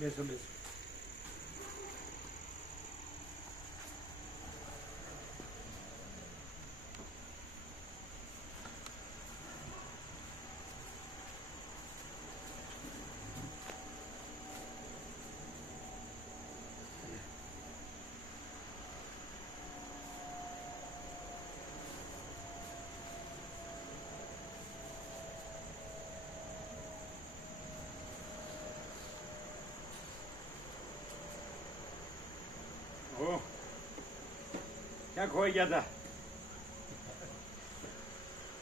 બેસો બેસો. ઓ ક્યાં ખોઈ ગયા હતા?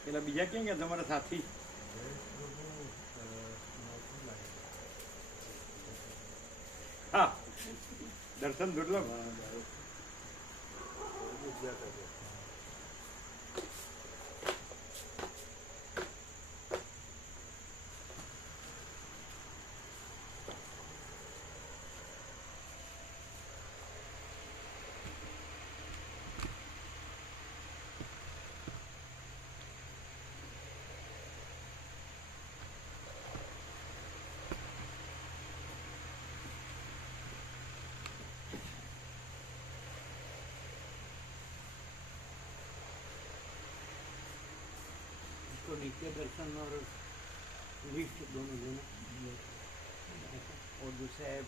પેલા બીજા ક્યાં ગયા તમારા સાથી? હા, દર્શન દુર્લભ. तो नित्य दर्शन और लिफ्ट दोनों दोनों और दूसरा है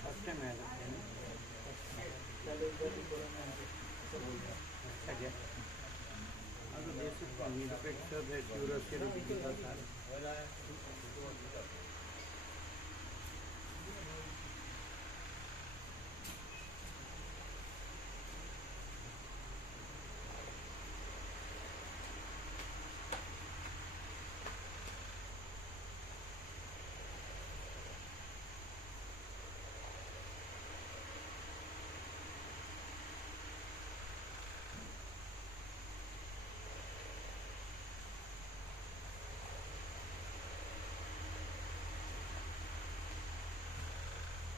फर्स्ट टाइम आया अच्छा क्या तो देश निरपेक्ष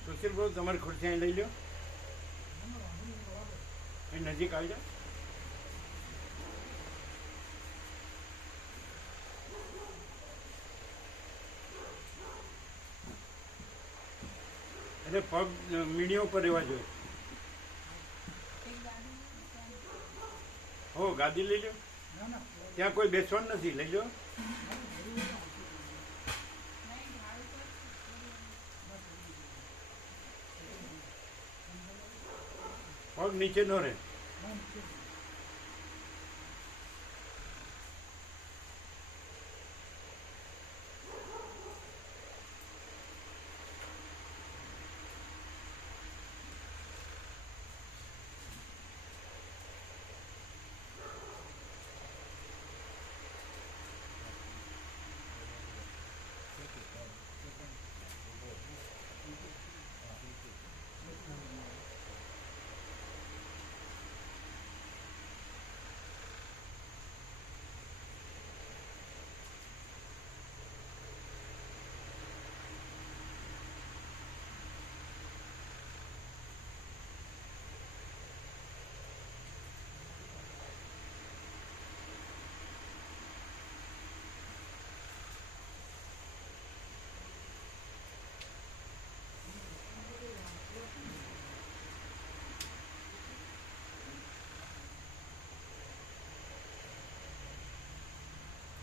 સુશીલ બહુ તમારી ખુરશી અહીં લઈ લો, અહીં નજીક આવી જાઓ. એટલે પગ મીડિયા ઉપર રહેવા જોઈએ. હો ગાદી લઈ લો, ત્યાં કોઈ બેસવાનું નથી, લઈ લો. પગ નીચે ન રહે.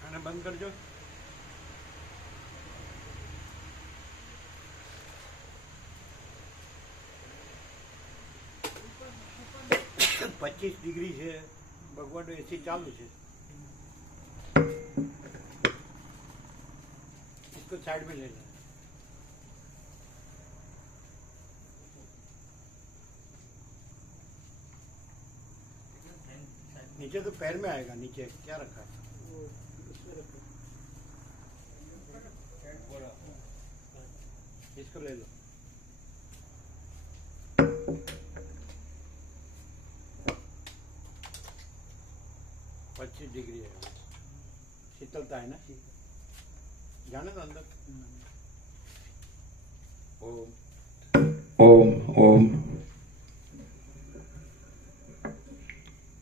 આને બંધ કરજો. ₹25 છે, ભગવાનનો એસી ચાલુ છે. इसको साइड में ले लो. नीचे तो पैर में आएगा. नीचे क्या रखा है? इसको ले लो. ₹25 है. शीतलता है ना. जाने दो अंदर. ओम ओम ओम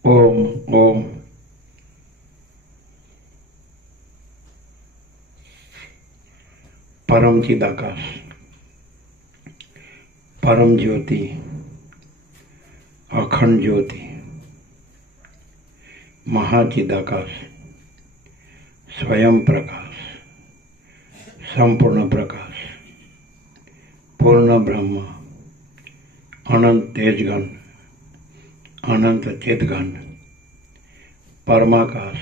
ओम ओम परम चिदाकाश, परम ज्योति, अखंड ज्योति, महाचिदाकाश, स्वयं प्रकाश, संपूर्ण प्रकाश, पूर्ण ब्रह्म, अनंत तेजगण, अनंत चितगण, परमाकाश,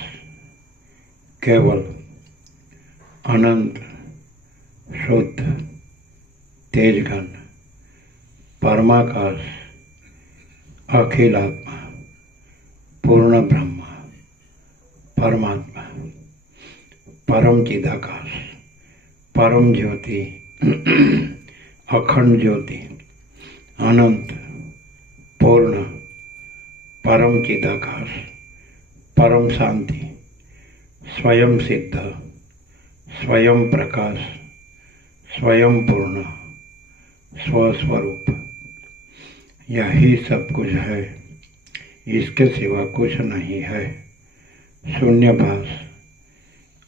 केवल अनंत शुद्ध तेजगण, परमाकाश, अखिल आत्मा, पूर्ण ब्रह्म, परमात्मा, परम चिदाकाश, परम ज्योति, अखंड ज्योति, अनंत, पूर्ण, परम चिदाकाश, परम शांति, स्वयं सिद्ध, स्वयं प्रकाश, स्वयं पूर्ण, स्वस्वरूप, यही सब कुछ है, इसके सिवा कुछ नहीं है। शून्यभास,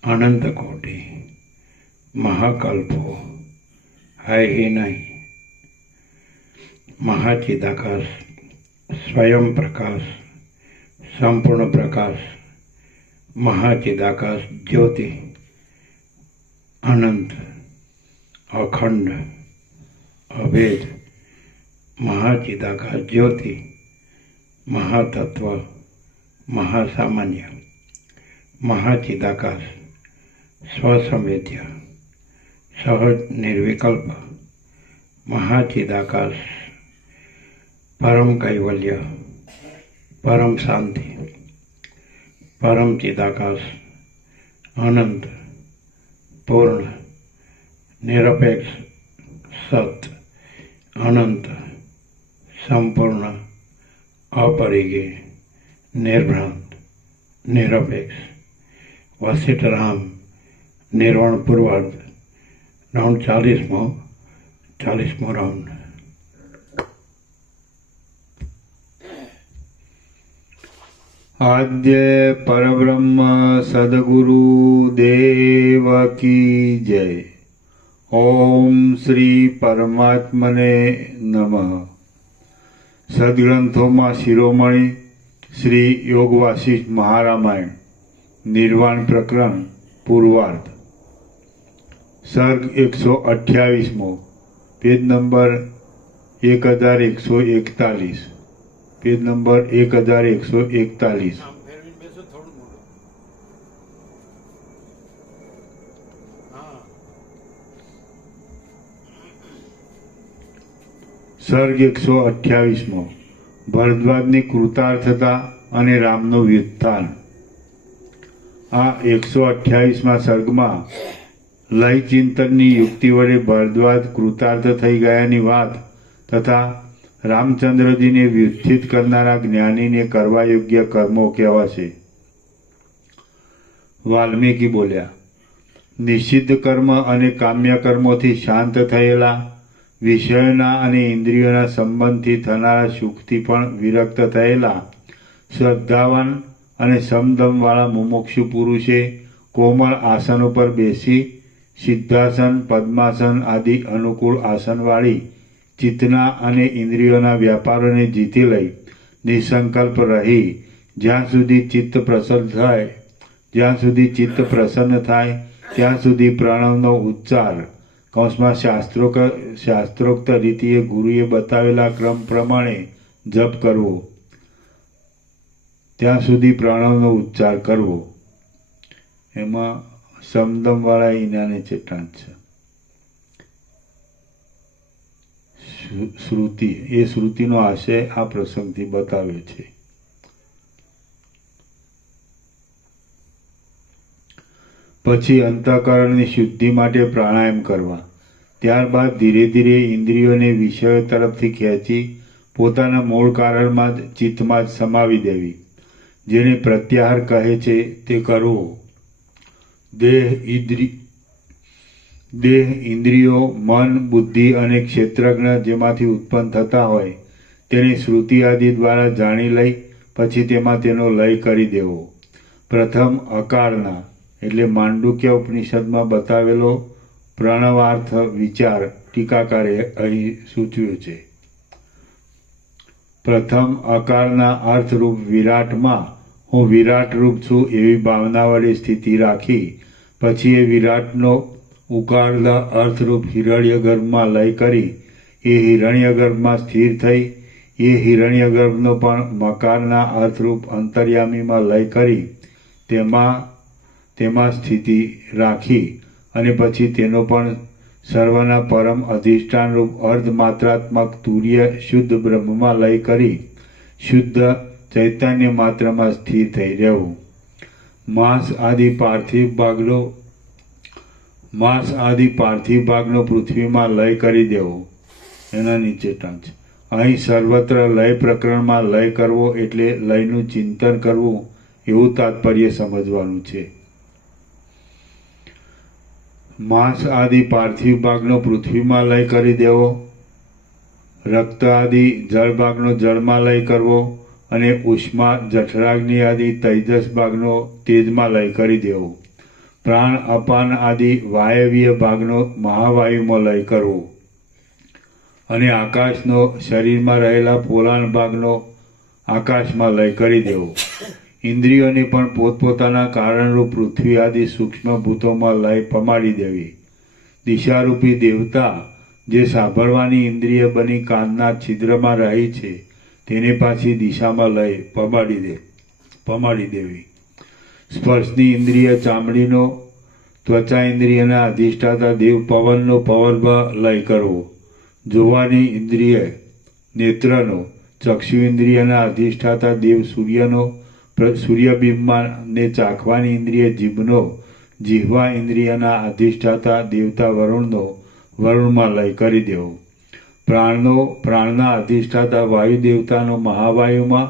अनंत कोटि, महाकल्पो है ही नहीं। महाचिदाकाश, स्वयं प्रकाश, संपूर्ण प्रकाश, महाचिदाकाश ज्योति, अनंत, अखंड, अभेद, महाचिदाकाश ज्योति, महातत्व, महासामान्य, महाचिदाकाश, स्वसंवेद्य, सहज निर्विकल्प, महाचिदाकाश, परम कैवल्य, परम शांति, परम चिदाकाश, अनंत, पूर्ण, निरपेक्ष, सत्य, अनंत, संपूर्ण, अपरिज्ञ, निर्भ्रांत, निरपेक्ष, वशिष्ठ राम, निर्वाण पूर्वार्ध, राउंड 40वां राउंड। आद्य परब्रह्म सद्गुरु देव की जय। ओम श्री परमात्मने नमः। सद्ग्रंथों शिरोमणि श्री योग वासिष्ठ महारामायण निर्वाण प्रकरण पूर्वार्ध सर्ग 128 पेज नंबर 1141 पेज नंबर 1141। सर्ग 128 ભરદ્વાજની કૃતાર્થતા અને રામનું વ્યુત્થાન। આ 128મા સર્ગમાં લય ચિંતનની યુક્તિ વડે ભરદ્વાજ કૃતાર્થ થઈ ગયાની વાત તથા રામચંદ્રજીને વ્યુત્થિત કરનારા જ્ઞાનીને કરવા યોગ્ય કર્મો કહેવાશે। વાલ્મીકી બોલ્યા, નિષિદ્ધ કર્મ અને કામ્ય કર્મોથી શાંત થયેલા, વિષયોના અને ઇન્દ્રિયોના સંબંધથી થનારા સુખથી પણ વિરક્ત થયેલા, શ્રદ્ધાવાન અને સમદમવાળા મુમુક્ષુ પુરુષે કોમળ આસનો પર બેસી સિદ્ધાસન, પદ્માસન આદિ અનુકૂળ આસનવાળી ચિત્તના અને ઇન્દ્રિયોના વ્યાપારોને જીતી લઈ નિસંકલ્પ રહી જ્યાં સુધી ચિત્ત પ્રસન્ન થાય ત્યાં સુધી પ્રણવનો ઉચ્ચાર કૌંસમાં શાસ્ત્રોક્ત રીતિએ ગુરુએ બતાવેલા ક્રમ પ્રમાણે જપ કરવો, ત્યાં સુધી પ્રણવનો ઉચ્ચાર કરવો। એમાં સમદમવાળા ઈનાને ચેટાંત છે। શ્રુતિ એ શ્રુતિનો આશય આ પ્રસંગથી બતાવે છે। પછી અંતઃકરણની શુદ્ધિ માટે પ્રાણાયામ કરવા, ત્યારબાદ ધીરે ધીરે ઇન્દ્રિયોને વિષયો તરફથી ખેંચી પોતાના મૂળ કારણમાં જ ચિત્તમાં જ સમાવી દેવી, જેને પ્રત્યાહાર કહે છે તે કરવો। દેહ, ઇન્દ્રિયો, મન, બુદ્ધિ અને ક્ષેત્રજ્ઞ જેમાંથી ઉત્પન્ન થતા હોય તેને શ્રુતિ આદિ દ્વારા જાણી લઈ પછી તેમાં તેનો લય કરી દેવો। પ્રથમ અકાળના એટલે માંડુક્ય ઉપનિષદમાં બતાવેલો પ્રણવાર્થ વિચાર ટીકાકારે અહીં સૂચવ્યું છે. પ્રથમ અકારના અર્થરૂપ વિરાટમાં હું વિરાટ રૂપ છું એવી ભાવના વડે સ્થિતિ રાખી પછી એ વિરાટનો ઉકારના અર્થરૂપ હિરણ્યગર્ભમાં લય કરી એ હિરણ્યગર્ભમાં સ્થિર થઈ એ હિરણ્યગર્ભનો પણ મકારના અર્થરૂપ અંતર્યામીમાં લય કરી તેમાં સ્થિતિ રાખી અને પછી તેનો પણ સર્વના પરમ અધિષ્ઠાનરૂપ અર્ધમાત્રાત્મક તુર્ય શુદ્ધ બ્રહ્મમાં લય કરી શુદ્ધ ચૈતન્ય માત્રમાં સ્થિર થઈ રહેવું. માંસ આદિ પાર્થિવ ભાગનો પૃથ્વીમાં લય કરી દેવો. એના નીચે ટાંચ. અહીં સર્વત્ર લય પ્રકરણમાં લય કરવો એટલે લયનું ચિંતન કરવું એવું તાત્પર્ય સમજવાનું છે. માંસ આદિ પાર્થિવ ભાગનો પૃથ્વીમાં લય કરી દેવો, રક્ત આદિ જળ ભાગનો જળમાં લય કરવો અને ઉષ્મા જઠરાગ્નિ આદિ તૈજસ ભાગનો તેજમાં લય કરી દેવો. પ્રાણ અપાન આદિ વાયવીય ભાગનો મહાવાયુમાં લય કરવો અને આકાશનો શરીરમાં રહેલા પોલાણ ભાગનો આકાશમાં લય કરી દેવો. ઇન્દ્રિયોને પણ પોતપોતાના કારણરૂપ પૃથ્વી આદિ સૂક્ષ્મ ભૂતોમાં લય પમાડી દેવી. દિશારૂપી દેવતા જે સાંભળવાની ઇન્દ્રિય બની કાનના છિદ્રમાં રહી છે તેને પાછી દિશામાં લય પમાડી દેવી. સ્પર્શની ઇન્દ્રિય ચામડીનો, ત્વચા ઇન્દ્રિયના અધિષ્ઠાતા દેવ પવનનો પવનમાં લય કરવો. જોવાની ઇન્દ્રિય નેત્રનો, ચક્ષુ ઇન્દ્રિયના અધિષ્ઠાતા દેવ સૂર્યનો, સૂર્યબિંબમાં ને ચાખવાની ઇન્દ્રિય જીભનો, જીહ્વા ઇન્દ્રિયના અધિષ્ઠાતા દેવતા વરુણનો વરુણમાં લય કરી દેવો. પ્રાણના અધિષ્ઠાતા વાયુ દેવતાનો મહાવાયુમાં,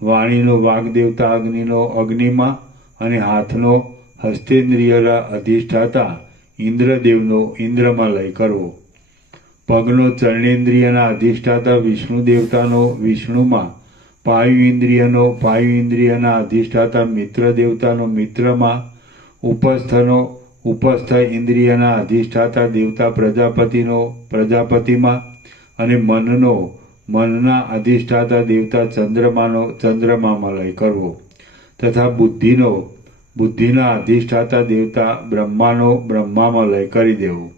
વાણીનો વાગ દેવતા અગ્નિનો અગ્નિમાં અને હાથનો હસ્તેન્દ્રિયના અધિષ્ઠાતા ઇન્દ્રદેવનો ઇન્દ્રમાં લય કરવો. પગનો ચરણેન્દ્રિયના અધિષ્ઠાતા વિષ્ણુ દેવતાનો વિષ્ણુમાં, પાયુ ઇન્દ્રિયના અધિષ્ઠાતા મિત્ર દેવતાનો મિત્રમાં, ઉપસ્થ ઇન્દ્રિયના અધિષ્ઠાતા દેવતા પ્રજાપતિમાં અને મનના અધિષ્ઠાતા દેવતા ચંદ્રમામાં લય કરવો તથા બુદ્ધિના અધિષ્ઠાતા દેવતા બ્રહ્મામાં લય કરી દેવો.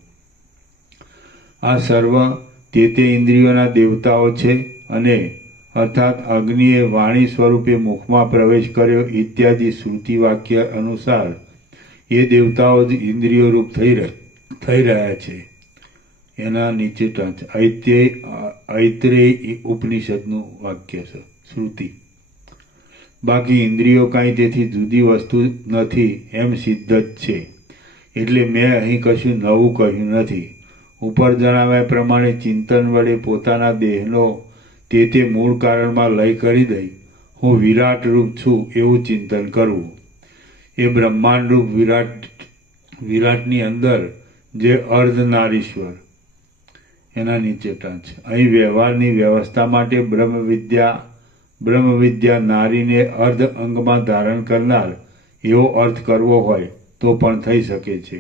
આ સર્વ તે ઇન્દ્રિયોના દેવતાઓ છે અને અર્થાત અગ્નિએ વાણી સ્વરૂપે મુખમાં પ્રવેશ કર્યો ઇત્યાદિ શ્રુતિ વાક્ય અનુસાર એ દેવતાઓ જ ઇન્દ્રિયો રૂપ થઈ રહ્યા છે. એના નીચે ઐત્રેય ઉપનિષદનું વાક્ય છે, શ્રુતિ. બાકી ઇન્દ્રિયો કાંઈ તેથી જુદી વસ્તુ નથી એમ સિદ્ધ જ છે. એટલે મેં અહીં કશું નવું કહ્યું નથી. ઉપર જણાવ્યા પ્રમાણે ચિંતન વડે પોતાના દેહનો તે મૂળ કારણમાં લય કરી દઈ હું વિરાટ રૂપ છું એવું ચિંતન કરવું. એ બ્રહ્માંડ રૂપ વિરાટની અંદર જે અર્ધનારીશ્વર, એના નીચે ટાંચ. અહીં વ્યવહારની વ્યવસ્થા માટે બ્રહ્મવિદ્યા નારીને અર્ધ અંગમાં ધારણ કરનાર એવો અર્થ કરવો હોય તો પણ થઈ શકે છે.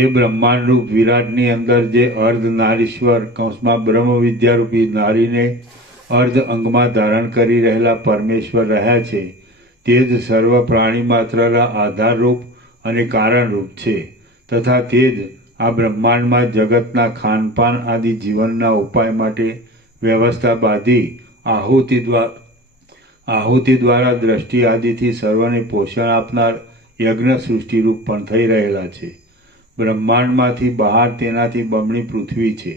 એ બ્રહ્માંડરૂપ વિરાટની અંદર જે અર્ધનારીશ્વર કૌંસમાં બ્રહ્મવિદ્યારૂપી નારીને અર્ધ અંગમાં ધારણ કરી રહેલા પરમેશ્વર રહ્યા છે તે જ સર્વ પ્રાણી માત્રના આધારરૂપ અને કારણરૂપ છે તથા તે જ આ બ્રહ્માંડમાં જગતના ખાનપાન આદિ જીવનના ઉપાય માટે વ્યવસ્થા બાંધી આહુતિ દ્વારા દ્રષ્ટિ આદિથી સર્વને પોષણ આપનાર યજ્ઞ સૃષ્ટિરૂપ પણ થઈ રહેલા છે. બ્રહ્માંડમાંથી બહાર તેનાથી બમણી પૃથ્વી છે.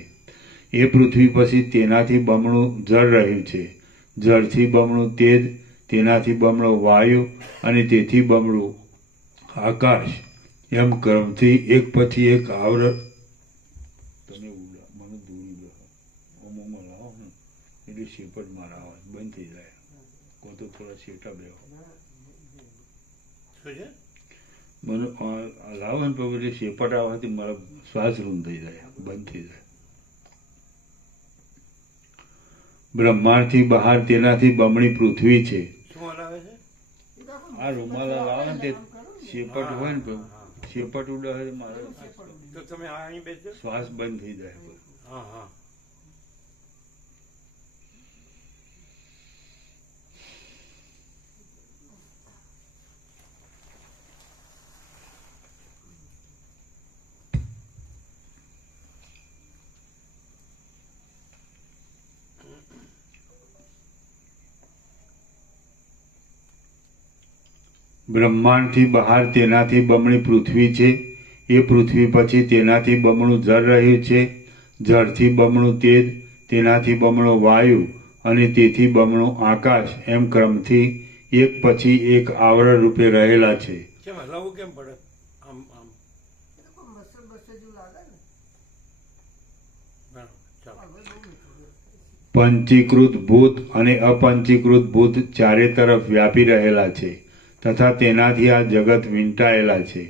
એ પૃથ્વી પછી તેનાથી બમણું જળ રહ્યું છે. જળથી બમણું તેજ, તેનાથી બમણો વાયુ અને તેથી બમણું આકાશ. એમ ક્રમથી એક પછી એક આવરણ. તમે મને દૂર ઓમોમાં લાવો ને એટલે શેપટ મારા આવે બંધ થઈ જાય. કો તો થોડા શેટા બેહો મને લાવો ને પછી શેપટ આવવાથી મારા શ્વાસ રૂંધ થઈ જાય, બંધ થઈ જાય. બ્રહ્માંડથી બહાર તેનાથી બમણી પૃથ્વી છે. આ રૂમાલા લાવે ને તે શેપટ હોય ને શેપટ ઉડે મારે તો તમે અહીં બેસજો. શ્વાસ બંધ થઈ જાય. હા હા. બ્રહ્માંડથી બહાર તેનાથી બમણી પૃથ્વી છે. એ પૃથ્વી પછી તેનાથી બમણું જળ રહ્યું છે. જળથી બમણું તેજ, તેનાથી બમણો વાયુ અને તેથી બમણું આકાશ, એમ ક્રમથી એક પછી એક આવરણ રૂપે રહેલા છે. કેમ હલાવવું કેમ પડે? આમ આમ. પંચીકૃત ભૂત અને અપંચીકૃત ભૂત ચારે તરફ વ્યાપી રહેલા છે તથા તેનાથી આ જગત વીંટાયેલા છે.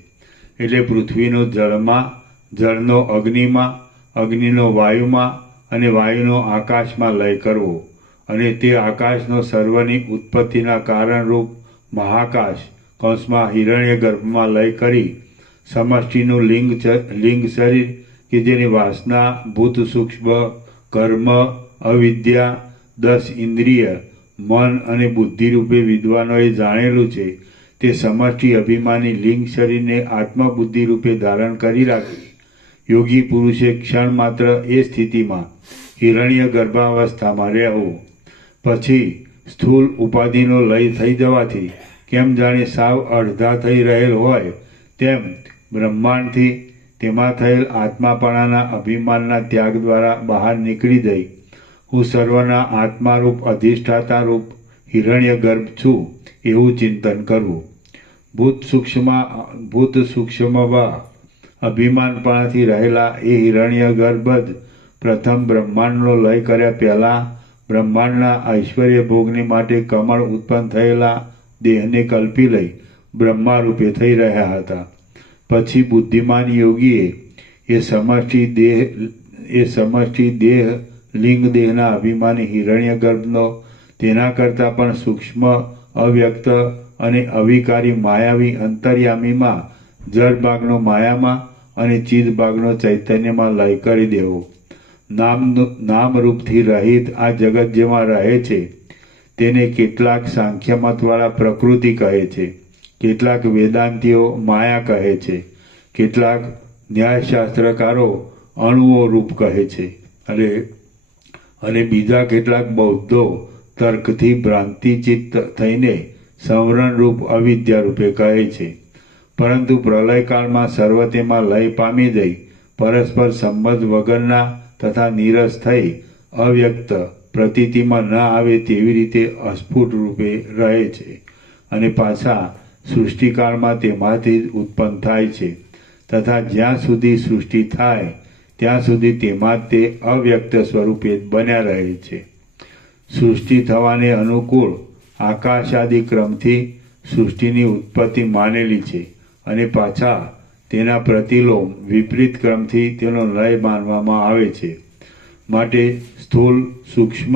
એટલે પૃથ્વીનો જળમાં, જળનો અગ્નિમાં, અગ્નિનો વાયુમાં અને વાયુનો આકાશમાં લય કરવો અને તે આકાશનો સર્વની ઉત્પત્તિના કારણરૂપ મહાકાશ કૌંસમાં હિરણ્ય ગર્ભમાં લય કરી સમષ્ટિનું લિંગ શરીર કે જેની વાસના, ભૂત સૂક્ષ્મ, કર્મ, અવિદ્યા, 10 ઇન્દ્રિય, મન અને બુદ્ધિ રૂપે વિદ્વાનોએ જાણેલું છે તે સમષ્ટિ અભિમાની લિંગ શરીરને આત્મબુદ્ધિ રૂપે ધારણ કરી રાખી યોગી પુરુષે ક્ષણ માત્ર એ સ્થિતિમાં હિરણ્ય ગર્ભાવસ્થામાં રહેવું. પછી સ્થૂળ ઉપાધિનો લય થઈ જવાથી કેમ જાણે સાવ અડધા થઈ રહેલ હોય તેમ બ્રહ્માંડથી તેમાં થયેલ આત્માપણાના અભિમાનના ત્યાગ દ્વારા બહાર નીકળી જઈ હું સર્વના આત્મારૂપ અધિષ્ઠાતારૂપ હિરણ્ય ગર્ભ છું એવું ચિંતન કરવું. ભૂત સૂક્ષ્મમાં અભિમાનપણાથી રહેલા એ હિરણ્ય ગર્ભ જ પ્રથમ બ્રહ્માંડનો લય કર્યા પહેલાં બ્રહ્માંડના ઐશ્વર્ય ભોગને માટે કમળ ઉત્પન્ન થયેલા દેહને કલ્પી લઈ બ્રહ્મા રૂપે થઈ રહ્યા હતા. પછી બુદ્ધિમાન યોગીએ એ સમષ્ટિ દેહ લિંગ દેહના અભિમાની હિરણ્ય ગર્ભનો તેના કરતાં પણ સૂક્ષ્મ, અવ્યક્ત અને અવિકારી માયાવી અંતર્યામીમાં જળ ભાગનો માયામાં અને ચિદ ભાગનો ચૈતન્યમાં લય કરી દેવો. નામરૂપથી રહિત આ જગત જેમાં રહે છે તેને કેટલાક સાંખ્ય મતવાળા પ્રકૃતિ કહે છે, કેટલાક વેદાંતીઓ માયા કહે છે, કેટલાક ન્યાયશાસ્ત્રકારો અણુઓ રૂપ કહે છે અને બીજા કેટલાક બૌદ્ધો તર્કથી ભ્રાંતિચિત્ત થઈને સંવરણ રૂપ અવિદ્યા રૂપે કહે છે. પરંતુ પ્રલયકાળમાં સર્વ તેમાં લય પામી જઈ પરસ્પર સંબંધ વગરના તથા નીરસ થઈ અવ્યક્ત પ્રતીતિમાં ન આવે તેવી રીતે અસ્ફુટ રૂપે રહે છે અને પાછા સૃષ્ટિકાળમાં તેમાંથી જ ઉત્પન્ન થાય છે તથા જ્યાં સુધી સૃષ્ટિ થાય ત્યાં સુધી તેમાં તે અવ્યક્ત સ્વરૂપે જ બન્યા રહે છે. સૃષ્ટિ થવાને અનુકૂળ આકાશાદિ ક્રમથી સૃષ્ટિની ઉત્પત્તિ માનેલી છે અને પાછા તેના પ્રતિલોમ વિપરીત ક્રમથી તેનો લય માનવામાં આવે છે. માટે સ્થૂળ, સૂક્ષ્મ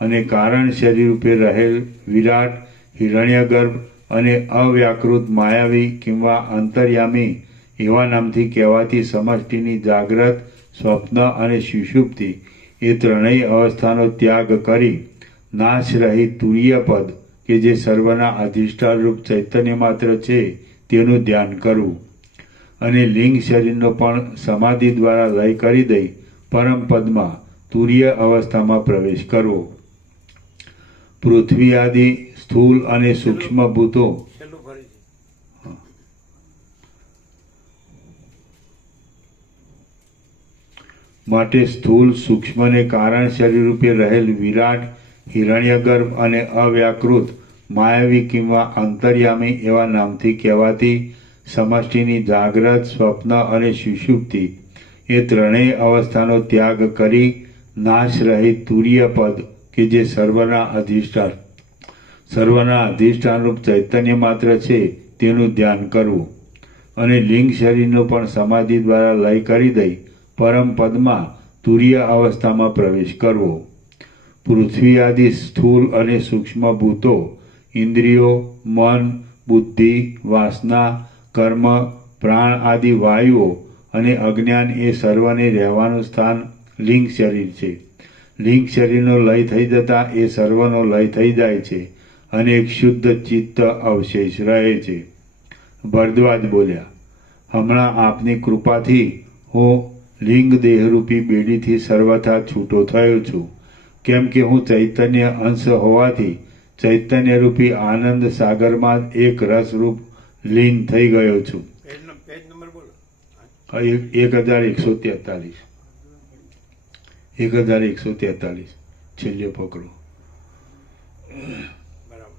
અને કારણ શરીર રૂપે રહેલ વિરાટ, હિરણ્યગર્ભ અને અવ્યાકૃત માયાવી કિંવા અંતર્યામી એવા નામથી કહેવાતી સમષ્ટિની જાગ્રત, સ્વપ્ન અને સુષુપ્તિ એ ત્રણેય અવસ્થાનો ત્યાગ કરી નાશ રહિત તુરીય પદ કે જે સર્વના અધિષ્ઠાનરૂપ ચૈતન્ય માત્ર છે તેનું ધ્યાન કરવું અને લિંગ શરીરનો પણ સમાધિ દ્વારા લય કરી દઈ પરમ પદમાં તુરીય અવસ્થામાં પ્રવેશ કરવો. પૃથ્વી આદિ સ્થૂળ અને સૂક્ષ્મ ભૂતો માટે સ્થૂળ, સૂક્ષ્મ અને કારણ શરીર રૂપે રહેલ વિરાટ, હિરણ્યગર્ભ અને અવ્યાકૃત માયાવી કિંવા અંતર્યામી એવા નામથી કહેવાતી સમષ્ટિની જાગ્રત, સ્વપ્ન અને સુષુપ્તિ એ ત્રણેય અવસ્થાનો ત્યાગ કરી નાશ રહિત તુરીય પદ કે જે સર્વના અધિષ્ઠાનરૂપ ચૈતન્ય માત્ર છે તેનું ધ્યાન કરવું અને લિંગ શરીરનો પણ સમાધિ દ્વારા લય કરી દઈ પરમ પદમાં તુરીય અવસ્થામાં પ્રવેશ કરવો. પૃથ્વી આદિ સ્થૂળ અને સૂક્ષ્મ ભૂતો, ઇન્દ્રિયો, મન, બુદ્ધિ, વાસના, કર્મ, પ્રાણ આદિ વાયુઓ અને અજ્ઞાન એ સર્વને રહેવાનું સ્થાન લિંગ શરીર છે. લિંગ શરીરનો લય થઈ જતા એ સર્વનો લય થઈ જાય છે અને એક શુદ્ધ ચિત્ત અવશેષ રહે છે. ભરદ્વાજ બોલ્યા, હમણાં આપની કૃપાથી હું લિંગ દેહરૂપી બેડીથી સર્વથા છૂટો થયો છું, કેમ કે હું ચૈતન્ય અંશ હોવાથી ચૈતન્યરૂપી આનંદ સાગરમાં એક રસરૂપ લીન થઈ ગયો છું. પેજ નંબર બોલો. 1143 1143 છેલ્લે પકડો. બરાબર.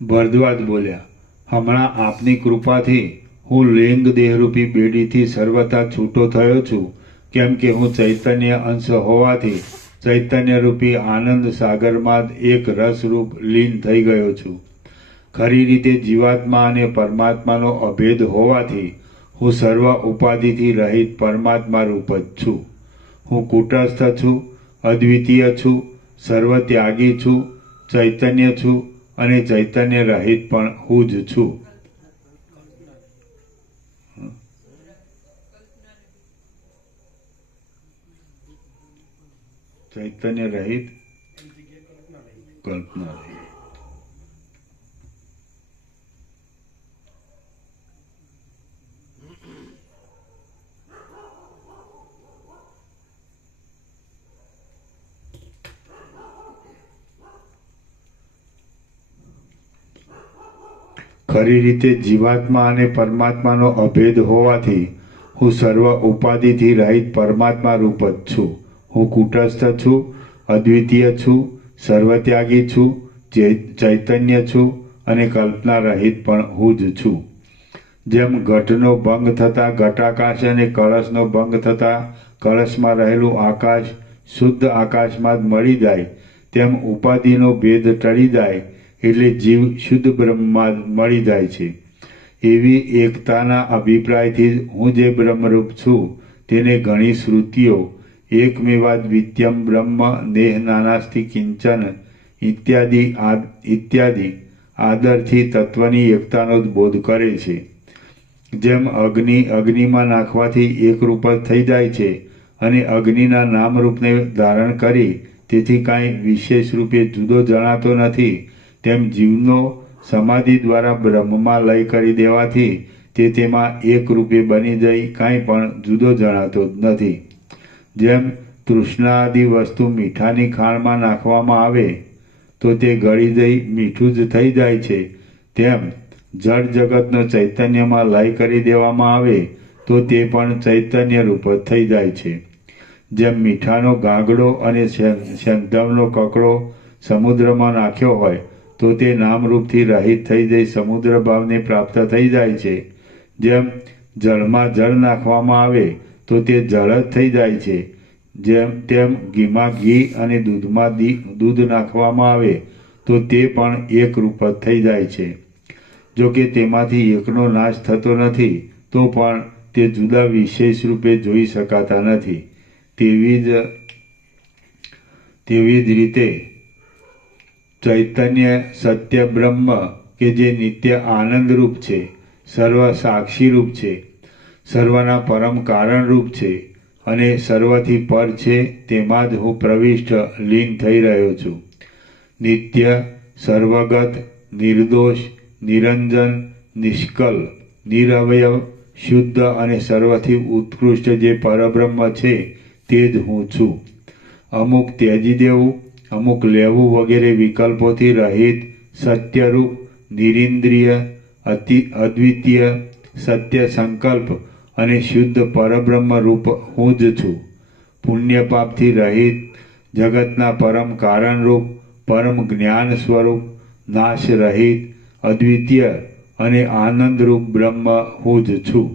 ભરદ્વાજ બોલ્યા, હમણાં આપની કૃપાથી હું લિંગ દેહરૂપી બેડીથી સર્વથા છૂટો થયો છું, કેમ કે હું ચૈતન્ય અંશ હોવાથી ચૈતન્યરૂપી આનંદ સાગરમાં એક રસરૂપ લીન થઈ ગયો છું. ખરી રીતે જીવાત્મા અને પરમાત્માનો અભેદ હોવાથી હું સર્વ ઉપાધિથી રહિત પરમાત્મા રૂપ જ છું. હું કુટસ્થ છું, અદ્વિતીય છું, સર્વત્યાગી છું, ચૈતન્ય છું અને ચૈતન્ય રહિત પણ હું જ છું. ચૈતન્ય રહિત, કલ્પના રહિત. ખરી રીતે જીવાત્મા અને પરમાત્માનો અભેદ હોવાથી હું સર્વ ઉપાધિથી રહિત પરમાત્મા રૂપ જ છું. હું કુટસ્થ છું, અદ્વિતીય છું, સર્વત્યાગી છું, ચૈતન્ય છું અને કલ્પના રહિત પણ હું જ છું. જેમ ઘટનો ભંગ થતાં ઘટાકાશ અને કળશનો ભંગ થતાં કળશમાં રહેલું આકાશ શુદ્ધ આકાશમાં જ મળી જાય, તેમ ઉપાધિનો ભેદ ટળી જાય એટલે જીવ શુદ્ધ બ્રહ્મમાં જ મળી જાય છે. એવી એકતાના અભિપ્રાયથી હું જે બ્રહ્મરૂપ છું તેને ઘણી શ્રુતિઓ એકમેવાદ્વિતીયમ બ્રહ્મ નેહ નાનાસ્તિ કિંચન ઇત્યાદિ આદરથી તત્વની એકતાનો જ બોધ કરે છે. જેમ અગ્નિમાં નાખવાથી એકરૂપ જ થઈ જાય છે અને અગ્નિના નામરૂપને ધારણ કરી તેથી કાંઈ વિશેષ રૂપે જુદો જણાતો નથી, તેમ જીવનો સમાધિ દ્વારા બ્રહ્મમાં લય કરી દેવાથી તે તેમાં એક રૂપે બની જઈ કાંઈ પણ જુદો જણાતો જ નથી. જેમ તૃષ્ણાદિ વસ્તુ મીઠાની ખાણમાં નાખવામાં આવે તો તે ગળી જઈ મીઠું જ થઈ જાય છે, તેમ જળ જગતનો ચૈતન્યમાં લય કરી દેવામાં આવે તો તે પણ ચૈતન્ય રૂપ જ થઈ જાય છે. જેમ મીઠાનો ગાગડો અને શેંગધામનો કકડો સમુદ્રમાં નાખ્યો હોય તો તે નામરૂપથી રહિત થઈ જઈ સમુદ્ર ભાવને પ્રાપ્ત થઈ જાય છે. જેમ જળમાં જળ નાખવામાં આવે તો તે જળ જ થઈ જાય છે, તેમ ઘીમાં ઘી અને દૂધમાં દૂધ નાખવામાં આવે તો તે પણ એક રૂપ જ થઈ જાય છે. જો કે તેમાંથી એકનો નાશ થતો નથી તો પણ તે જુદા વિશેષ રૂપે જોઈ શકાતા નથી. તેવી જ રીતે ચૈતન્ય સત્ય બ્રહ્મ કે જે નિત્ય આનંદરૂપ છે, સર્વ સાક્ષીરૂપ છે, સર્વના પરમ કારણરૂપ છે અને સર્વથી પર છે, તેમાં જ હું પ્રવિષ્ટ લીન થઈ રહ્યો છું. નિત્ય, સર્વગત, નિર્દોષ, નિરંજન, નિષ્કલ, નિરવયવ, શુદ્ધ અને સર્વથી ઉત્કૃષ્ટ જે પરબ્રહ્મ છે તે જ હું છું. અમુક ત્યજી દેવું, અમુક લેવું વગેરે વિકલ્પોથી રહિત સત્યરૂપ, નિરિન્દ્રિય, અદ્વિતીય, સત્ય સંકલ્પ અને શુદ્ધ પરબ્રહ્મ રૂપ હું જ છું. પુણ્ય પાપથી રહિત, જગતના પરમ કારણરૂપ, પરમ જ્ઞાન સ્વરૂપ, નાશ રહિત, અદ્વિતીય અને આનંદરૂપ બ્રહ્મ હું જ છું.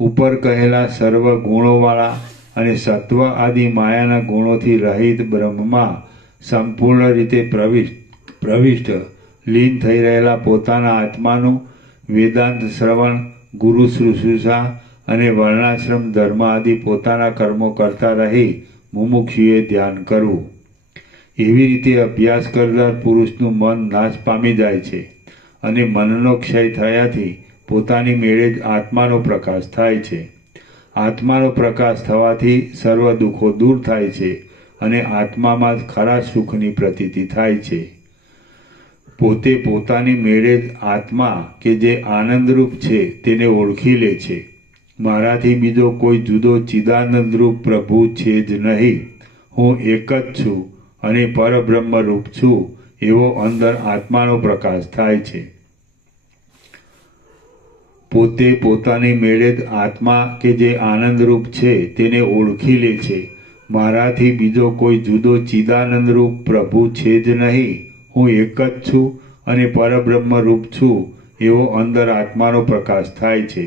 ઉપર કહેલા સર્વ ગુણોવાળા અને સત્વ આદિ માયાના ગુણોથી રહિત બ્રહ્મમાં સંપૂર્ણ રીતે પ્રવિષ્ટ લીન થઈ રહેલા પોતાના આત્માનું વેદાંત શ્રવણ, ગુરુ શુશ્રૂષા અને વર્ણાશ્રમ ધર્મ આદિ પોતાના કર્મો કરતા રહી મુમુક્ષુએ ધ્યાન કરવું. એવી રીતે અભ્યાસ કરનાર પુરુષનું મન નાશ પામી જાય છે અને મનનો ક્ષય થયાથી પોતાની મેળે જ આત્માનો પ્રકાશ થાય છે. આત્માનો પ્રકાશ થવાથી સર્વ દુઃખો દૂર થાય છે અને આત્મામાં જ ખરા સુખની પ્રતીતિ થાય છે. પોતે પોતાની મેળે જ આત્મા કે જે આનંદરૂપ છે તેને ઓળખી લે છે. મારાથી બીજો કોઈ જુદો ચિદાનંદરૂપ પ્રભુ છે જ નહીં. હું એક જ છું અને પરબ્રહ્મરૂપ છું એવો અંદર આત્માનો પ્રકાશ થાય છે. પોતે પોતાની મેળે જ આત્મા કે જે આનંદરૂપ છે તેને ઓળખી લે છે. મારાથી બીજો કોઈ જુદો ચિદાનંદરૂપ પ્રભુ છે જ નહીં. હું એક જ છું અને પરબ્રહ્મરૂપ છું એવો અંદર આત્માનો પ્રકાશ થાય છે.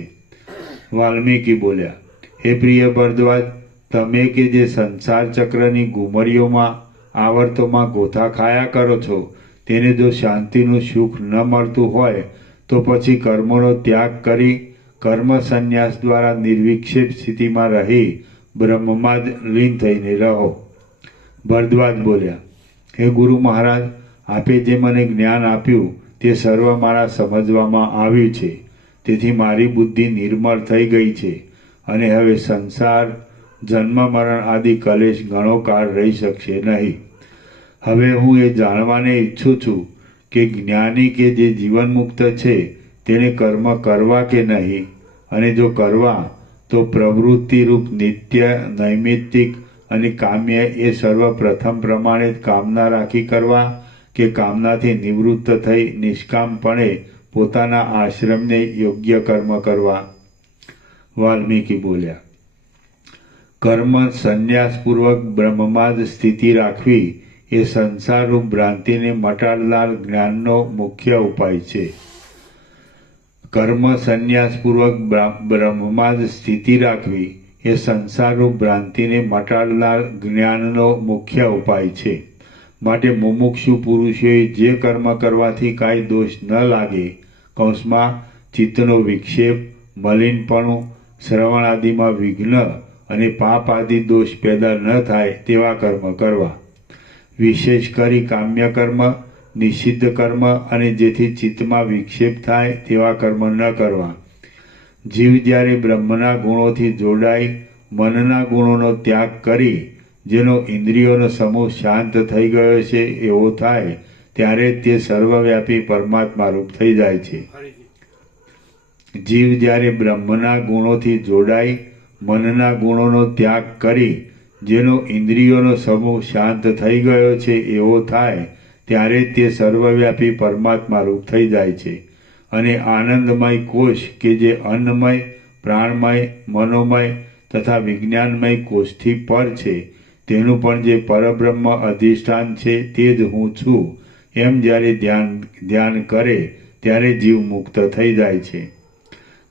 વાલ્મીકી બોલ્યા, હે પ્રિય ભરદ્વાજ, તમે કે જે સંસાર ચક્રની ગુમરીઓમાં આવર્તોમાં ગોથા ખાયા કરો છો, તેને જો શાંતિનું સુખ ન મળતું હોય તો પછી કર્મોનો ત્યાગ કરી કર્મ સંન્યાસ દ્વારા નિર્વિક્ષેપ સ્થિતિમાં રહી બ્રહ્મમાં જ લીન થઈને રહો. ભરદ્વાજ બોલ્યા, હે ગુરુ મહારાજ, આપે જે મને જ્ઞાન આપ્યું તે સર્વ મારા સમજવામાં આવ્યું છે. તેથી મારી બુદ્ધિ નિર્મળ થઈ ગઈ છે અને હવે સંસાર, જન્મ મરણ આદિ કલેશ ઘણો કાળ રહી શકશે નહીં. હવે હું એ જાણવાને ઈચ્છું છું કે જ્ઞાની કે જે જીવનમુક્ત છે તેને કર્મ કરવા કે નહીં, અને જો કરવા તો પ્રવૃત્તિરૂપ નિત્ય, નૈમિત્તિક અને કામ્ય એ સર્વપ્રથમ પ્રમાણે જ કામના રાખી કરવા કે કામનાથી નિવૃત્ત થઈ નિષ્કામપણે પોતાના આશ્રમને યોગ્ય કર્મ કરવા. વાલ્મીકી બોલ્યા, કર્મ સંન્યાસપૂર્વક બ્રહ્મમાં જ સ્થિતિ રાખવી એ સંસારરૂપ ભ્રાંતિને મટાડનાર જ્ઞાનનો મુખ્ય ઉપાય છે. કર્મ સંન્યાસપૂર્વક બ્રહ્મમાં જ સ્થિતિ રાખવી એ સંસારરૂપ ભ્રાંતિને મટાડનાર જ્ઞાનનો મુખ્ય ઉપાય છે. માટે મુમુક્ષુ પુરુષોએ જે કર્મ કરવાથી કાંઈ દોષ ન લાગે, કૌંસમાં ચિત્તનો વિક્ષેપ, મલિનપણું, શ્રવણ આદિમાં વિઘ્ન અને પાપ આદિ દોષ પેદા ન થાય તેવા કર્મ કરવા. વિશેષ કરી કામ્ય કર્મ, નિષિદ્ધ કર્મ અને જેથી ચિત્તમાં વિક્ષેપ થાય તેવા કર્મ ન કરવા. જીવ જ્યારે બ્રહ્મના ગુણોથી જોડાઈ મનના ગુણોનો ત્યાગ કરી જેનો ઇન્દ્રિયોનો સમૂહ શાંત થઈ ગયો છે એવો થાય ત્યારે તે સર્વવ્યાપી પરમાત્મા રૂપ થઈ જાય છે. જીવ જ્યારે બ્રહ્મના ગુણોથી જોડાઈ મનના ગુણોનો ત્યાગ કરી જેનો ઇન્દ્રિયોનો સમૂહ શાંત થઈ ગયો છે એવો થાય ત્યારે તે સર્વવ્યાપી પરમાત્મા રૂપ થઈ જાય છે અને આનંદમય કોષ કે જે અન્નમય, પ્રાણમય, મનોમય તથા વિજ્ઞાનમય કોષથી પર છે તેનું પણ જે પરબ્રહ્મ અધિષ્ઠાન છે તે જ હું છું એમ જ્યારે ધ્યાન કરે ત્યારે જીવ મુક્ત થઈ જાય છે.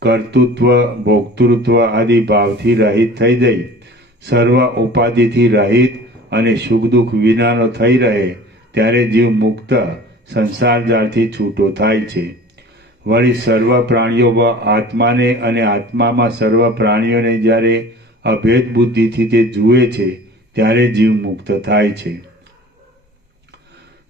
કર્તૃત્વ, ભોક્તૃત્વ આદિ ભાવથી રહિત થઈ જઈ સર્વ ઉપાધિથી રહિત અને સુખ દુઃખ વિનાનો થઈ રહે ત્યારે જીવ મુક્ત સંસાર જાળથી છૂટો થાય છે. વળી સર્વ પ્રાણીઓમાં આત્માને અને આત્મામાં સર્વ પ્રાણીઓને જ્યારે અભેદ બુદ્ધિથી તે જુએ છે ત્યારે જીવ મુક્ત થાય છે.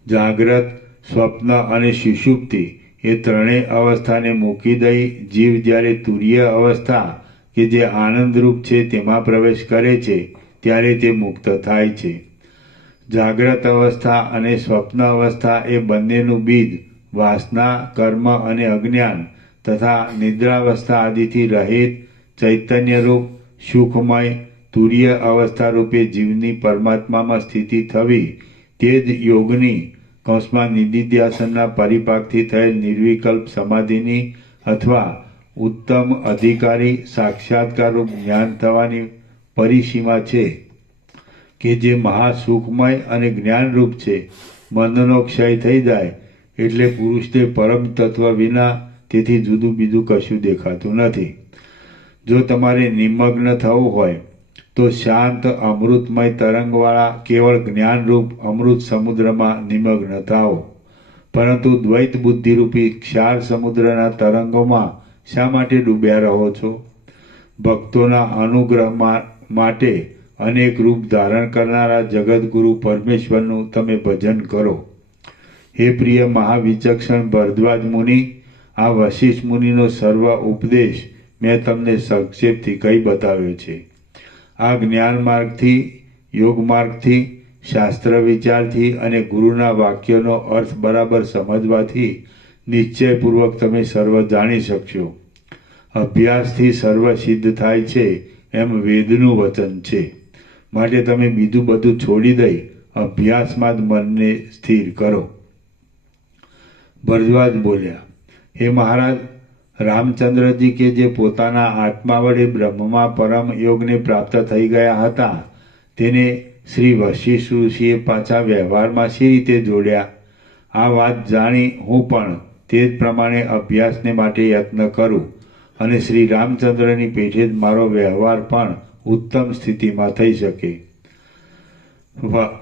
જાગ્રત, સ્વપ્ન અને સુષુપ્તિ એ ત્રણેય અવસ્થાને મૂકી દઈ જીવ જ્યારે તુરીય અવસ્થા કે જે આનંદરૂપ છે તેમાં પ્રવેશ કરે છે ત્યારે તે મુક્ત થાય છે. જાગ્રત અવસ્થા અને સ્વપ્ન અવસ્થા એ બંનેનું બીજ વાસના, કર્મ અને અજ્ઞાન તથા નિદ્રાવસ્થા આદિથી રહિત ચૈતન્યરૂપ સુખમય તુરીય અવસ્થા રૂપે જીવની પરમાત્મામાં સ્થિતિ થવી તે જ યોગની કૌંસમાં નિદિધ્યાસનના પરિપાકથી થયેલ નિર્વિકલ્પ સમાધિની અથવા ઉત્તમ અધિકારી સાક્ષાત્કારરૂપ જ્ઞાન થવાની પરિસીમા છે કે જે મહાસુખમય અને જ્ઞાનરૂપ છે. મનનો ક્ષય થઈ જાય એટલે પુરુષને પરમ તત્વ વિના તેથી જુદું બીજું કશું દેખાતું નથી. જો તમારે નિમગ્ન થવું હોય તો શાંત અમૃતમય તરંગવાળા કેવળ જ્ઞાનરૂપ અમૃત સમુદ્રમાં નિમગ્ન થાઓ. પરંતુ દ્વૈત બુદ્ધિરૂપી ક્ષાર સમુદ્રના તરંગોમાં શા માટે ડૂબ્યા રહો છો? ભક્તોના અનુગ્રહ માટે અનેક રૂપ ધારણ કરનારા જગતગુરુ પરમેશ્વરનું તમે ભજન કરો. હે પ્રિય મહાવિચક્ષણ ભરદ્વાજ મુનિ, આ વશિષ્ઠ મુનિનો સર્વ ઉપદેશ મેં તમને સંક્ષેપથી કહી બતાવ્યો છે. આ જ્ઞાન માર્ગથી, યોગ માર્ગથી, શાસ્ત્ર વિચારથી અને ગુરુના વાક્યોનો અર્થ બરાબર સમજવાથી નિશ્ચયપૂર્વક તમે સર્વ જાણી શકશો. અભ્યાસથી સર્વ સિદ્ધ થાય છે એમ વેદનું વચન છે. માટે તમે બીજું બધું છોડી દઈ અભ્યાસમાં જ મનને સ્થિર કરો. ભરદ્વાજ બોલ્યા, હે મહારાજ, રામચંદ્રજી કે જે પોતાના આત્મા વડે બ્રહ્મમાં પરમ યોગને પ્રાપ્ત થઈ ગયા હતા, તેને શ્રી વશિષ્ઠ ઋષિએ પાછા વ્યવહારમાં શી રીતે જોડ્યા? આ વાત જાણી હું પણ તે જ પ્રમાણે અભ્યાસને માટે યત્ન કરું અને શ્રી રામચંદ્રની પેઠે જ મારો વ્યવહાર પણ ઉત્તમ સ્થિતિમાં થઈ શકે.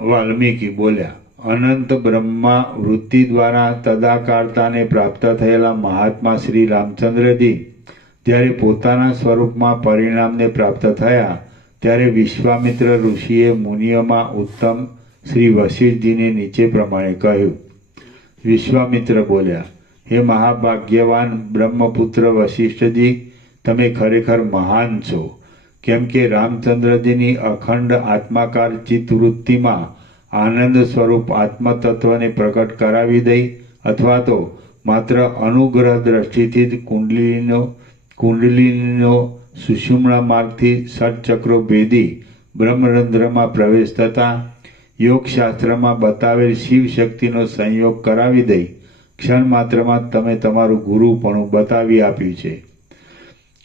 વાલ્મીકી બોલ્યા, અનંત બ્રહ્મા વૃત્તિ દ્વારા તદાકારતાને પ્રાપ્ત થયેલા મહાત્મા શ્રી રામચંદ્રજી જ્યારે પોતાના સ્વરૂપમાં પરિણામને પ્રાપ્ત થયા ત્યારે વિશ્વામિત્ર ઋષિએ મુનિઓમાં ઉત્તમ શ્રી વશિષ્ઠજીને નીચે પ્રમાણે કહ્યું. વિશ્વામિત્ર બોલ્યા, હે મહાભાગ્યવાન બ્રહ્મપુત્ર વશિષ્ઠજી, તમે ખરેખર મહાન છો. કેમ કે રામચંદ્રજીની અખંડ આત્માકાર ચિત્તવૃત્તિમાં આનંદ સ્વરૂપ આત્મતત્વને પ્રકટ કરાવી દઈ અથવા તો માત્ર અનુગ્રહ દ્રષ્ટિથી જ કુંડલિનીનો સુષુમ્ના માર્ગથી ષટચક્રો ભેદી બ્રહ્મરંધ્રમાં પ્રવેશ થતાં યોગશાસ્ત્રમાં બતાવેલ શિવ શક્તિનો સંયોગ કરાવી દઈ ક્ષણ માત્રમાં તમે તમારું ગુરુપણું બતાવી આપ્યું છે.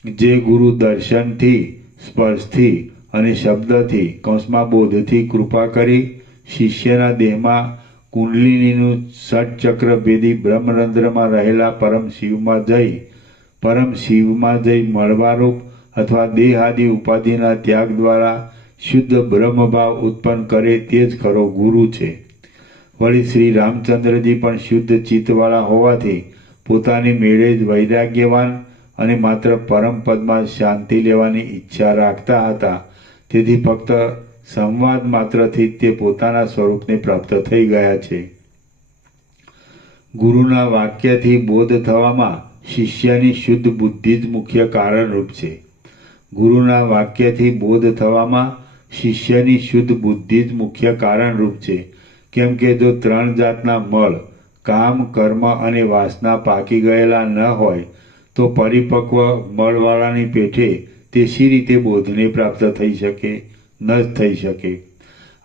જે ગુરુ દર્શનથી, સ્પર્શથી અને શબ્દથી કૌંસમાં બોધથી કૃપા કરી શિષ્યના દેહમાં કુંડલિનીનું ષટચક્ર ભેદી બ્રહ્મરંધ્રમાં રહેલા પરમ શિવમાં જઈ મળવારૂપ અથવા દેહાદિ ઉપાધિના ત્યાગ દ્વારા શુદ્ધ બ્રહ્મભાવ ઉત્પન્ન કરે તે જ ખરો ગુરુ છે. વળી શ્રી રામચંદ્રજી પણ શુદ્ધ ચિત્તવાળા હોવાથી પોતાની મેળે જ વૈરાગ્યવાન અને માત્ર પરમ પદમાં શાંતિ લેવાની ઈચ્છા રાખતા હતા. તેથી ફક્ત સંવાદ માત્રથી તે પોતાના સ્વરૂપને પ્રાપ્ત થઈ ગયા છે. ગુરુના વાક્યથી બોધ થવામાં શિષ્યની શુદ્ધ બુદ્ધિ જ મુખ્ય કારણરૂપ છે. ગુરુના વાક્યથી બોધ થવામાં શિષ્યની શુદ્ધ બુદ્ધિ જ મુખ્ય કારણરૂપ છે. કેમ કે જો 3 જાતના મળ, કામ, કર્મ અને વાસના પાકી ગયેલા ન હોય તો પરિપક્વ મળવાળાની પેઠે તે શી રીતે બોધને પ્રાપ્ત થઈ શકે? ન જ થઈ શકે.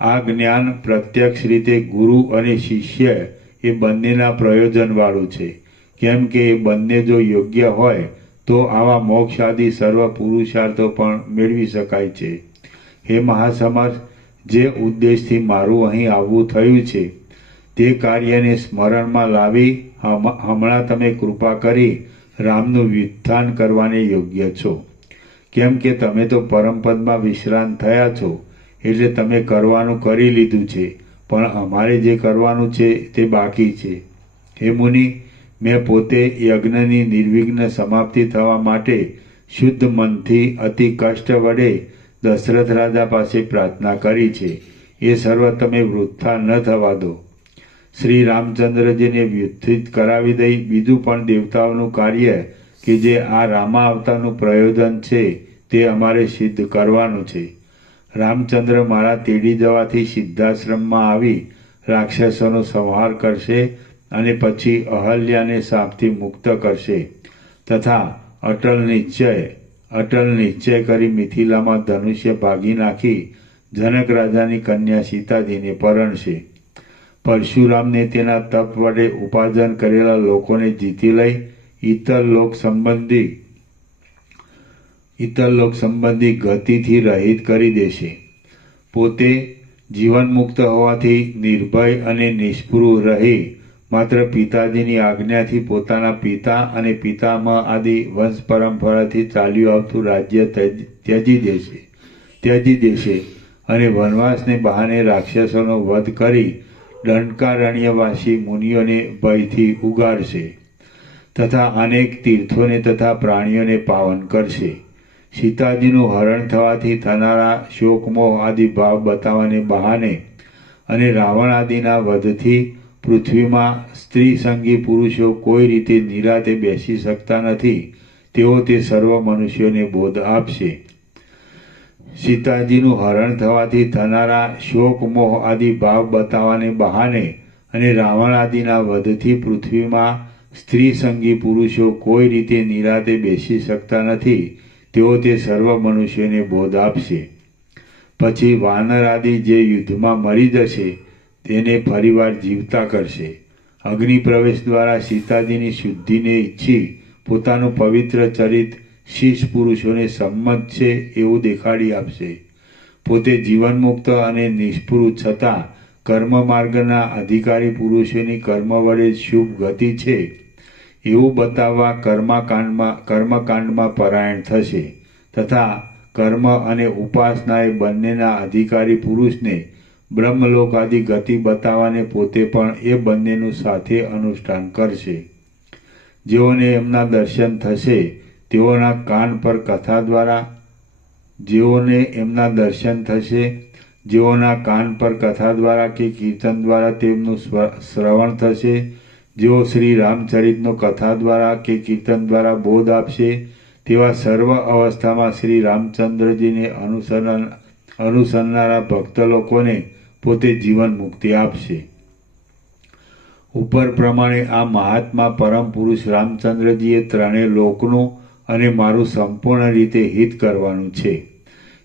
આ જ્ઞાન પ્રત્યક્ષ રીતે ગુરુ અને શિષ્ય એ બંનેના પ્રયોજનવાળું છે. કેમ કે એ બંને જો યોગ્ય હોય તો આવા મોક્ષ આદિ સર્વ પુરુષાર્થો પણ મેળવી શકાય છે. હે મહાસમર્થ, જે ઉદ્દેશથી મારું અહીં આવવું થયું છે તે કાર્યને સ્મરણમાં લાવી હમણાં તમે કૃપા કરી રામનું વ્યુત્થાન કરવાને યોગ્ય છો. કેમ કે તમે તો પરમપદમાં વિશ્રાંત થયા છો એટલે તમે કરવાનું કરી લીધું છે, પણ અમારે જે કરવાનું છે તે બાકી છે. હે મુનિ, મેં પોતે યજ્ઞની નિર્વિઘ્ન સમાપ્તિ થવા માટે શુદ્ધ મનથી અતિ કષ્ટ વડે દશરથ રાજા પાસે પ્રાર્થના કરી છે. એ સર્વ તમે વૃથા ન થવા દો. શ્રી રામચંદ્રજીને વ્યુત્થિત કરાવી દઈ બીજું પણ દેવતાઓનું કાર્ય કે જે આ રામા અવતારનું પ્રયોજન છે તે અમારે સિદ્ધ કરવાનું છે. રામચંદ્ર મારા તેડી જવાથી સિદ્ધાશ્રમમાં આવી રાક્ષસોનો સંહાર કરશે અને પછી અહલ્યાને શાપથી મુક્ત કરશે તથા અટલ નિશ્ચય કરી મિથિલામાં ધનુષ્ય ભાગી નાખી જનક રાજાની કન્યા સીતાજીને પરણશે. પરશુરામને તેના તપ વડે ઉપાર્જન કરેલા લોકોને જીતી લઈ ઇતર લોક સંબંધી ગતિથી રહિત કરી દેશે. પોતે જીવનમુક્ત હોવાથી નિર્ભય અને નિષ્પૃહ રહી માત્ર પિતાજીની આજ્ઞાથી પોતાના પિતા અને પિતામહ આદિ વંશ પરંપરાથી ચાલ્યું આવતું રાજ્ય ત્યજી દેશે અને વનવાસને બહાને રાક્ષસોનો વધ કરી દંડકારણ્યવાસી મુનિઓને ભયથી ઉગારશે તથા અનેક તીર્થોને તથા પ્રાણીઓને પાવન કરશે. સીતાજીનું હરણ થવાથી થનારા શોકમોહ આદિ ભાવ બતાવવાને બહાને અને રાવણ આદિના વધથી પૃથ્વીમાં સ્ત્રી સંગી પુરુષો કોઈ રીતે નિરાતે બેસી શકતા નથી તેવો તે સર્વ મનુષ્યોને બોધ આપશે. સીતાજીનું હરણ થવાથી થનારા શોક મોહ આદિ ભાવ બતાવવાને બહાને અને રાવણ આદિના વધથી પૃથ્વીમાં સ્ત્રી સંગી પુરુષો કોઈ રીતે નિરાતે બેસી શકતા નથી તેવો તે સર્વ મનુષ્યોને બોધ આપશે. પછી વાનર આદિ જે યુદ્ધમાં મરી જશે તેને ફરીવાર જીવતા કરશે. અગ્નિ પ્રવેશ દ્વારા સીતાજીની શુદ્ધિને ઈચ્છી પોતાનું પવિત્ર ચરિત શીશ પુરુષોને સંમત છે એવું દેખાડી આપશે. પોતે જીવનમુક્ત અને નિષ્પૃહ છતાં કર્મ માર્ગના અધિકારી પુરુષોની કર્મ વડે શુભ ગતિ છે એવું બતાવવા કર્મકાંડમાં પરાયણ થશે તથા કર્મ અને ઉપાસના એ બંનેના અધિકારી પુરુષને બ્રહ્મલોક આદિ ગતિ બતાવવાને પોતે પણ એ બંનેનું સાથે અનુષ્ઠાન કરશે. જેઓને એમના દર્શન થશે તેઓના કાન પર કથા દ્વારા કે કીર્તન દ્વારા તેમનું શ્રવણ થશે. જેઓ શ્રી રામચરિતનો કથા દ્વારા કે કીર્તન દ્વારા બોધ આપશે તેવા સર્વ અવસ્થામાં શ્રી રામચંદ્રજીને અનુસરનારા ભક્ત લોકોને પોતે જીવન મુક્તિ આપશે. ઉપર પ્રમાણે આ મહાત્મા પરમ પુરુષ રામચંદ્રજીએ ત્રણેય લોકનું અને મારું સંપૂર્ણ રીતે હિત કરવાનું છે.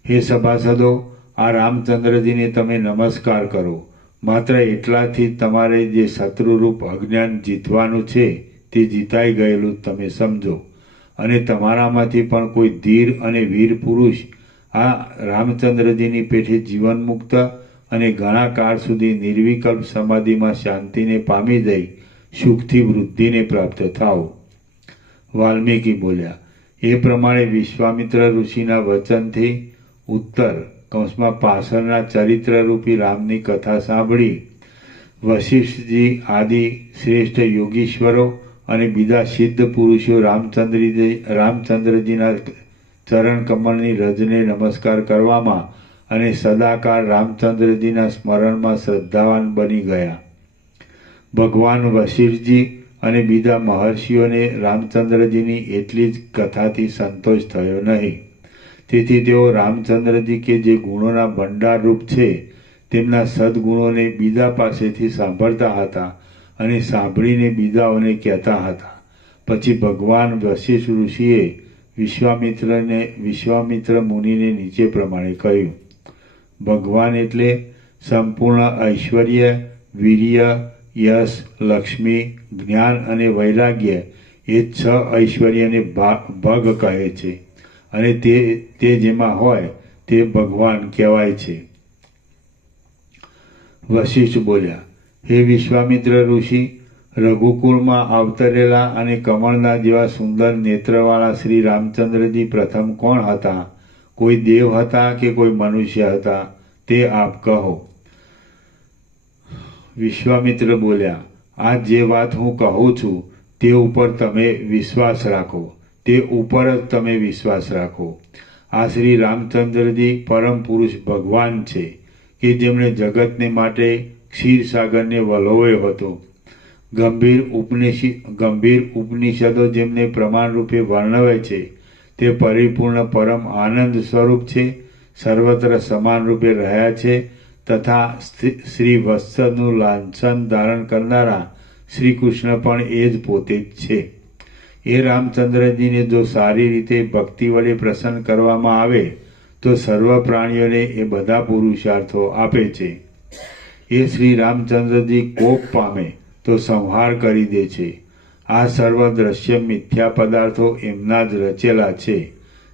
હે સભાસદો, આ રામચંદ્રજીને તમે નમસ્કાર કરો. માત્ર એટલાથી તમારે જે શત્રુરૂપ અજ્ઞાન જીતવાનું છે તે જીતાઈ ગયેલું તમે સમજો. અને તમારામાંથી પણ કોઈ ધીર અને વીર પુરુષ આ રામચંદ્રજીની પેઠે જીવન મુક્ત અને ઘણા કાળ સુધી નિર્વિકલ્પ સમાધિમાં શાંતિને પામી જઈ સુખથી વૃદ્ધિને પ્રાપ્ત થાઓ. વાલ્મીકી બોલ્યા. એ પ્રમાણે વિશ્વામિત્ર ઋષિના વચનથી ઉત્તર પાછળના ચરિત્રરૂપી રામની કથા સાંભળી વશિષ્ઠજી આદિ શ્રેષ્ઠ યોગીશ્વરો અને બીજા સિદ્ધ પુરુષો રામચંદ્રજીના ચરણ કમળની રજને નમસ્કાર કરવામાં અને સદાકાળ રામચંદ્રજીના સ્મરણમાં શ્રદ્ધાવાન બની ગયા. ભગવાન વશિષ્ઠજી અને બીજા મહર્ષિઓને રામચંદ્રજીની એટલી જ કથાથી સંતોષ થયો નહીં. તેથી તેઓ રામચંદ્રજી કે જે ગુણોના ભંડાર રૂપ છે તેમના સદગુણોને બીજા પાસેથી સાંભળતા હતા અને સાંભળીને બીજાઓને કહેતા હતા. પછી ભગવાન વશિષ્ઠ ઋષિએ વિશ્વામિત્ર મુનિને નીચે પ્રમાણે કહ્યું. ભગવાન એટલે સંપૂર્ણ ઐશ્વર્ય, વીર્ય, યશ, લક્ષ્મી, જ્ઞાન અને વૈરાગ્ય એ 6 ઐશ્વર્યને ભગ કહે છે અને તે જેમાં હોય તે ભગવાન કહેવાય છે. વશિષ્ઠ બોલ્યા. હે વિશ્વામિત્ર ઋષિ, રઘુકુળમાં અવતરેલા અને કમળના જેવા સુંદર નેત્રવાળા શ્રી રામચંદ્રજી પ્રથમ કોણ હતા? કોઈ દેવ હતા કે કોઈ મનુષ્ય હતા? તે આપ કહો. વિશ્વામિત્ર બોલ્યા. આ જે વાત હું કહું છું તે ઉપર તમે વિશ્વાસ રાખો. આ શ્રી રામચંદ્રજી પરમ પુરુષ ભગવાન છે કે જેમણે જગતને માટે ક્ષીરસાગરને વલોવ્યો હતો. ગંભીર ઉપનિષદો જેમને પ્રમાણરૂપે વર્ણવે છે તે પરિપૂર્ણ પરમ આનંદ સ્વરૂપ છે, સર્વત્ર સમાન રૂપે રહ્યા છે તથા શ્રી વત્સનું લાંછન ધારણ કરનારા શ્રી કૃષ્ણ પણ એ જ પોતે જ છે. એ રામચંદ્રજીને જો સારી રીતે ભક્તિ વડે પ્રસન્ન કરવામાં આવે તો સર્વ પ્રાણીઓને એ બધા પુરુષાર્થો આપે છે. એ શ્રી રામચંદ્રજી કોપ પામે તો સંહાર કરી દે છે. આ સર્વ દ્રશ્ય મિથ્યા પદાર્થો એમના જ રચેલા છે.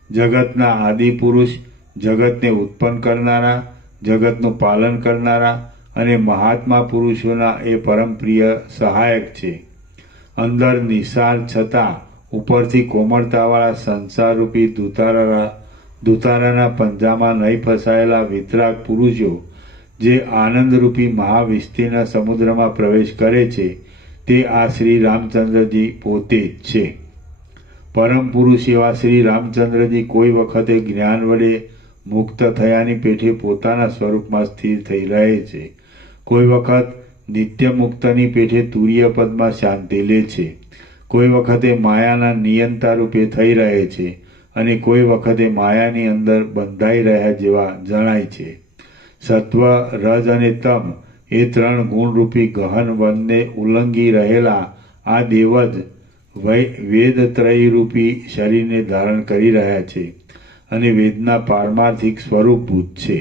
જગતના આદિ પુરુષ, જગતને ઉત્પન્ન કરનારા, જગતનું પાલન કરનારા અને મહાત્મા પુરુષોના એ પરમ પ્રિય સહાયક છે. અંદર નિસાર છતાં ઉપરથી કોમળતાવાળા સંસારરૂપી દુતારાના પંજામાં નહીં ફસાયેલા વિતરાગ પુરુષો જે આનંદરૂપી મહાવિસ્તીર્ણ સમુદ્રમાં પ્રવેશ કરે છે તે આ શ્રી રામચંદ્રજી પોતે જ છે. પરમ પુરુષ એવા શ્રી રામચંદ્રજી કોઈ વખતે જ્ઞાન વડે મુક્ત થયાની પેઠે પોતાના સ્વરૂપમાં સ્થિર થઈ રહે છે, કોઈ વખત નિત્ય મુક્તની પેઠે તુર્ય પદમાં શાંતિ લે છે, કોઈ વખતે માયાના નિયંતા રૂપે થઈ રહે છે અને કોઈ વખતે માયાની અંદર બંધાઈ રહ્યા જેવા જણાય છે. સત્વ, રજ અને તમ એ 3 ગુણરૂપી ગહન વનને ઉલ્લંઘી રહેલા આ દેવ જ વેદત્રયરૂપી શરીરને ધારણ કરી રહ્યા છે અને વેદના પારમાર્થિક સ્વરૂપભૂત છે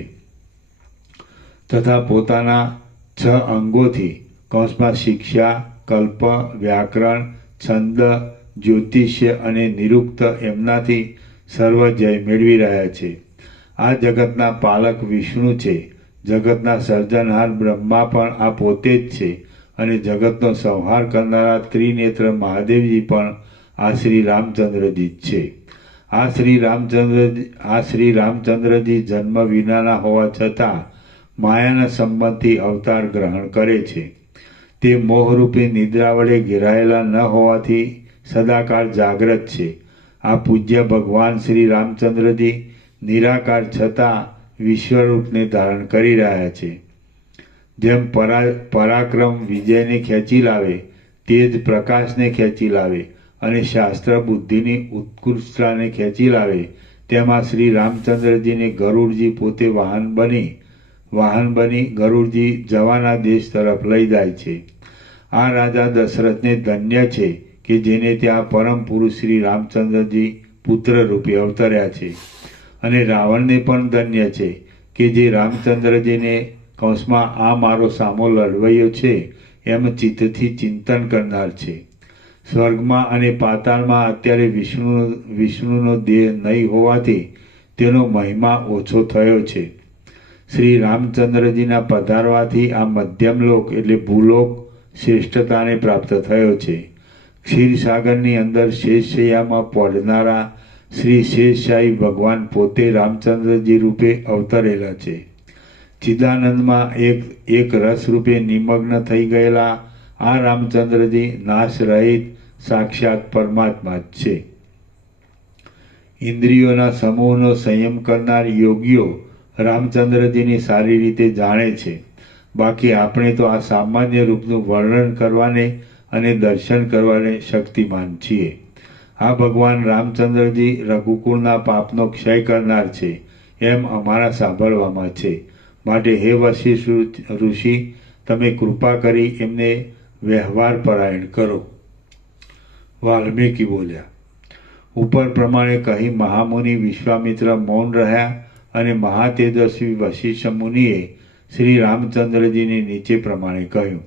તથા પોતાના 6 અંગોથી કૌંસમાં શિક્ષા, કલ્પ, વ્યાકરણ, છંદ, જ્યોતિષ્ય અને નિરુક્ત એમનાથી સર્વ જય મેળવી રહ્યા છે. આ જગતના પાલક વિષ્ણુ છે, જગતના સર્જનહાર બ્રહ્મા પણ આ પોતે જ છે અને જગતનો સંહાર કરનારા ત્રિનેત્ર મહાદેવજી પણ આ શ્રી રામચંદ્રજી જ છે. આ શ્રી રામચંદ્રજી જન્મ વિનાના હોવા છતાં માયાના સંબંધથી અવતાર ગ્રહણ કરે છે. તે મોહરૂપી નિદ્રા વડે ઘેરાયેલા ન હોવાથી સદાકાળ જાગ્રત છે. આ પૂજ્ય ભગવાન શ્રી રામચંદ્રજી નિરાકાર છતાં વિશ્વરૂપને ધારણ કરી રહ્યા છે. જેમ પરાક્રમ વિજયને ખેંચી લાવે, તેજ પ્રકાશને ખેંચી લાવે અને શાસ્ત્ર બુદ્ધિની ઉત્કૃષ્ટતાને ખેંચી લાવે, તેમાં શ્રી રામચંદ્રજીને ગરુડજી પોતે વાહન બની ગરુડજી જવાના દેશ તરફ લઈ જાય છે. આ રાજા દશરથને ધન્ય છે કે જેને ત્યાં પરમ પુરુષ શ્રી રામચંદ્રજી પુત્ર રૂપે અવતર્યા છે અને રાવણને પણ ધન્ય છે કે જે રામચંદ્રજીને કૌંસમાં આ મારો સામો લડવૈયો છે એમ ચિત્તથી ચિંતન કરનાર છે. સ્વર્ગમાં અને પાતાળમાં અત્યારે વિષ્ણુનો દેહ નહીં હોવાથી તેનો મહિમા ઓછો થયો છે. શ્રી રામચંદ્રજીના પધારવાથી આ મધ્યમલોક એટલે ભૂલોક શ્રેષ્ઠતાને પ્રાપ્ત થયો છે. ક્ષીરસાગરની અંદર શેષશૈયામાં પડનારા શ્રી શેષશાહી ભગવાન પોતે રામચંદ્રજી રૂપે અવતરેલા છે. ચિદાનંદમાં એક રસ રૂપે નિમગ્ન થઈ ગયેલા આ રામચંદ્રજી નાશ રહિત સાક્ષાત પરમાત્મા જ છે. ઇન્દ્રિયોના સમૂહનો સંયમ કરનાર યોગીઓ રામચંદ્રજીની સારી રીતે જાણે છે. બાકી આપણે તો આ સામાન્ય રૂપનું વર્ણન કરવાને અને દર્શન કરવાને શક્તિમાન છીએ. આ ભગવાન રામચંદ્રજી રઘુકુળના પાપનો ક્ષય કરનાર છે એમ અમારા સાંભળવામાં છે. માટે હે વશિષ્ઠ ઋષિ, તમે કૃપા કરી એમને વ્યવહાર પરાયણ કરો. વાલ્મીકી બોલ્યા. ઉપર પ્રમાણે કહી મહામુનિ વિશ્વામિત્ર મૌન રહ્યા અને મહાતેજસ્વી વશિષ્ઠ મુનિએ શ્રી રામચંદ્રજીને નીચે પ્રમાણે કહ્યું.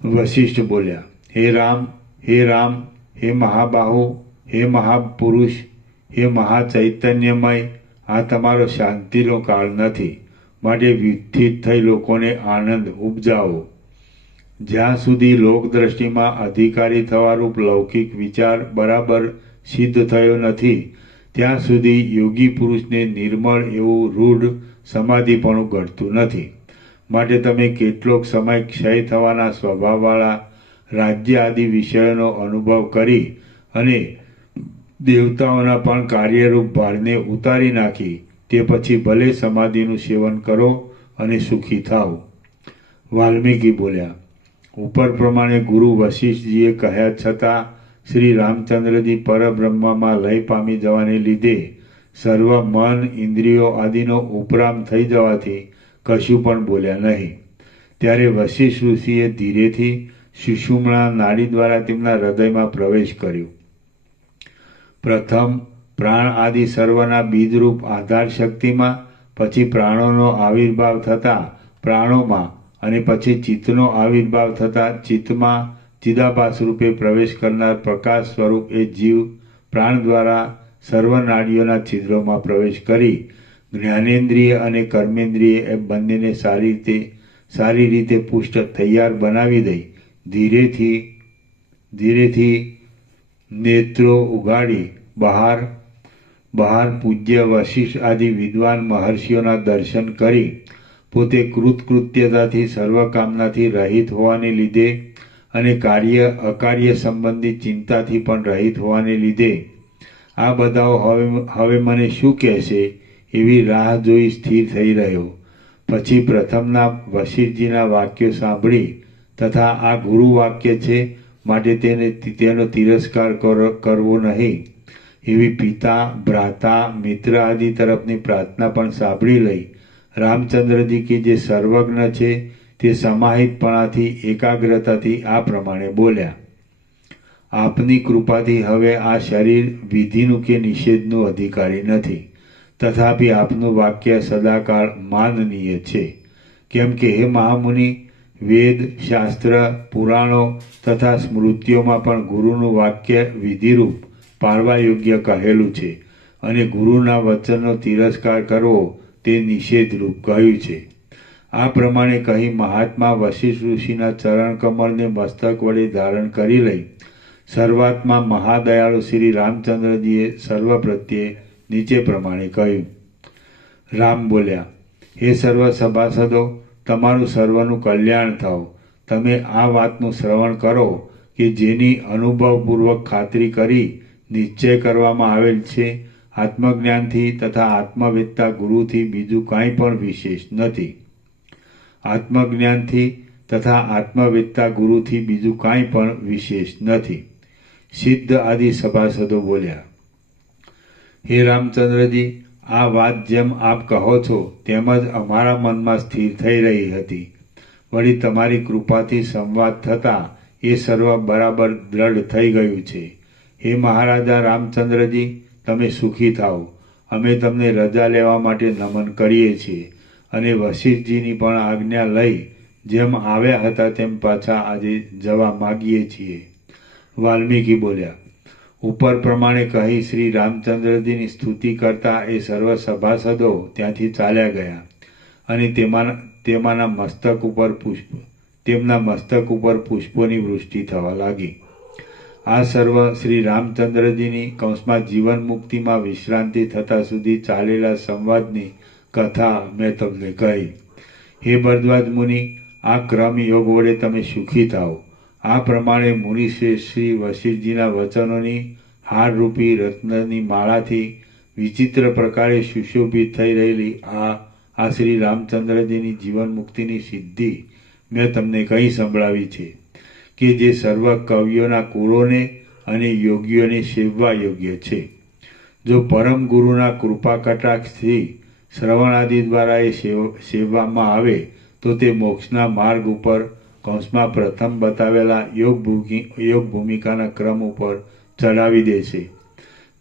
વશિષ્ઠ બોલ્યા. હે રામ, હે મહાબાહુ, હે મહાપુરુષ, હે મહાચૈતન્યમય, આ તમારો શાંતિનો કાળ નથી, માટે વ્યુત્થિત થઈ લોકોને આનંદ ઉપજાવો. જ્યાં સુધી લોકદ્રષ્ટિમાં અધિકારી થવારૂપ લૌકિક વિચાર બરાબર સિદ્ધ થયો નથી, ત્યાં સુધી યોગી પુરુષને નિર્મળ એવું રૂઢ સમાધિપણું ઘટતું નથી. માટે તમે કેટલોક સમય ક્ષય થવાના સ્વભાવવાળા રાજ્ય આદિ વિષયોનો અનુભવ કરી અને દેવતાઓના પણ કાર્યરૂપ ભારને ઉતારી નાખી તે પછી ભલે સમાધિનું સેવન કરો અને સુખી થાઓ. વાલ્મીકી બોલ્યા. ઉપર પ્રમાણે ગુરુ વશિષ્ઠજીએ કહ્યા છતાં શ્રી રામચંદ્રજી પરબ્રહ્મમાં લય પામી જવાને લીધે સર્વ મન ઇન્દ્રિયો આદિનો ઉપરામ થઈ જવાથી કશું પણ બોલ્યા નહીં. ત્યારે વશિષ્ઠ ઋષિએ ધીરેથી સુષુમ્ના નાડી દ્વારા તેમના હૃદયમાં પ્રવેશ કર્યો. પ્રથમ પ્રાણ આદિ સર્વના બીજરૂપ આધાર શક્તિમાં, પછી પ્રાણોનો આવિર્ભાવ થતાં પ્રાણોમાં અને પછી ચિત્તનો આવિર્ભાવ થતાં ચિત્તમાં ચિદાભાસ રૂપે પ્રવેશ કરનાર પ્રકાશ સ્વરૂપ એ જીવ પ્રાણ દ્વારા સર્વ નાડીઓના છિદ્રોમાં પ્રવેશ કરી જ્ઞાનેન્દ્રિય અને કર્મેન્દ્રિય એ બંનેને સારી રીતે પુષ્ટ તૈયાર બનાવી દઈ ધીરેથી નેત્રો ઉગાડી બહાર પૂજ્ય વશિષ્ઠ આદિ વિદ્વાન મહર્ષિઓના દર્શન કરી પોતે કૃતકૃત્યતાથી સર્વકામનાથી રહિત હોવાને લીધે અને અકાર્ય સંબંધી ચિંતાથી પણ રહિત હોવાને લીધે આ બધાઓ હવે મને શું કહેશે એવી રાહ જોઈ સ્થિર થઈ રહ્યો. પછી પ્રથમના વશિષ્ઠજીના વાક્યો સાંભળી તથા આ ગુરુ વાક્ય છે માટે તેનો તિરસ્કાર કરવો નહીં એવી પિતા, ભ્રાતા, મિત્ર આદિ તરફની પ્રાર્થના પણ સાંભળી લઈ રામચંદ્રજી કે જે સર્વજ્ઞ છે તે સમાહિતપણાથી એકાગ્રતાથી આ પ્રમાણે બોલ્યા. આપની કૃપાથી હવે આ શરીર વિધિનું કે નિષેધનું અધિકારી નથી, તથાપિ આપનું વાક્ય સદાકાળ માનનીય છે. કેમ કે હે મહામુનિ, વેદ, શાસ્ત્ર, પુરાણો તથા સ્મૃતિઓમાં પણ ગુરુનું વાક્ય વિધિરૂપ પાળવા યોગ્ય કહેલું છે અને ગુરુના વચનનો તિરસ્કાર કરવો તે નિષેધરૂપ કહ્યું છે. આ પ્રમાણે કહી મહાત્મા વશિષ્ઠ ઋષિના ચરણ કમળને મસ્તક વડે ધારણ કરી લઈ શરૂઆતમાં મહાદયાળુ શ્રી રામચંદ્રજીએ સર્વ પ્રત્યે નીચે પ્રમાણે કહ્યું. રામ બોલ્યા, હે સર્વ સભાસદો, તમારું સર્વનું કલ્યાણ થાવ. તમે આ વાતનું શ્રવણ કરો કે જેની અનુભવપૂર્વક ખાતરી કરી નિશ્ચય કરવામાં આવેલ છે, આત્મજ્ઞાનથી તથા આત્મવેત્તા ગુરુથી બીજું કાંઈ પણ વિશેષ નથી. આત્મજ્ઞાનથી તથા આત્મવેત્તા ગુરુથી બીજું કાંઈ પણ વિશેષ નથી. સિદ્ધ આદિ સભાસદો બોલ્યા, હે રામચંદ્રજી, આ વાત જેમ આપ કહો છો તેમ જ અમારા મનમાં સ્થિર થઈ રહી હતી. વળી તમારી કૃપાથી સંવાદ થતાં એ સર્વ બરાબર દ્રઢ થઈ ગયું છે. હે મહારાજા રામચંદ્રજી, તમે સુખી થાઓ. અમે તમને રજા લેવા માટે નમન કરીએ છીએ અને વશિષ્ઠજીની પણ આજ્ઞા લઈ જેમ આવ્યા હતા તેમ પાછા આજે જવા માગીએ છીએ. વાલ્મીકી બોલ્યા. ઉપર પ્રમાણે કહી શ્રી રામચંદ્રજીની સ્તુતિ કરતા એ સર્વ સભાસદો ત્યાંથી ચાલ્યા ગયા અને તેમના મસ્તક ઉપર પુષ્પોની વૃષ્ટિ થવા લાગી. આ સર્વ શ્રી રામચંદ્રજીની કૌંસમાં જીવન મુક્તિમાં વિશ્રાંતિ થતા સુધી ચાલેલા સંવાદની કથા મેં તમને કહી. હે ભરદ્વાજ મુનિ, આ ક્રમ યોગ વડે તમે સુખી થાઓ. આ પ્રમાણે મુનિશ્રેષ્ઠ શ્રી વશિષ્ઠજીના વચનોની હારરૂપી રત્નની માળાથી વિચિત્ર પ્રકારે સુશોભિત થઈ રહેલી આ શ્રી રામચંદ્રજીની જીવન મુક્તિની સિદ્ધિ મેં તમને કહી સંભળાવી છે કે જે સર્વ કવિઓના કુળોને અને યોગીઓને સેવવા યોગ્ય છે. જો પરમ ગુરુના કૃપા કટાક્ષથી શ્રવણાદિ દ્વારા એ સેવવામાં આવે તો તે મોક્ષના માર્ગ ઉપર કૌંસમાં પ્રથમ બતાવેલા યોગ ભૂમિકાના ક્રમ ઉપર ચડાવી દેશે.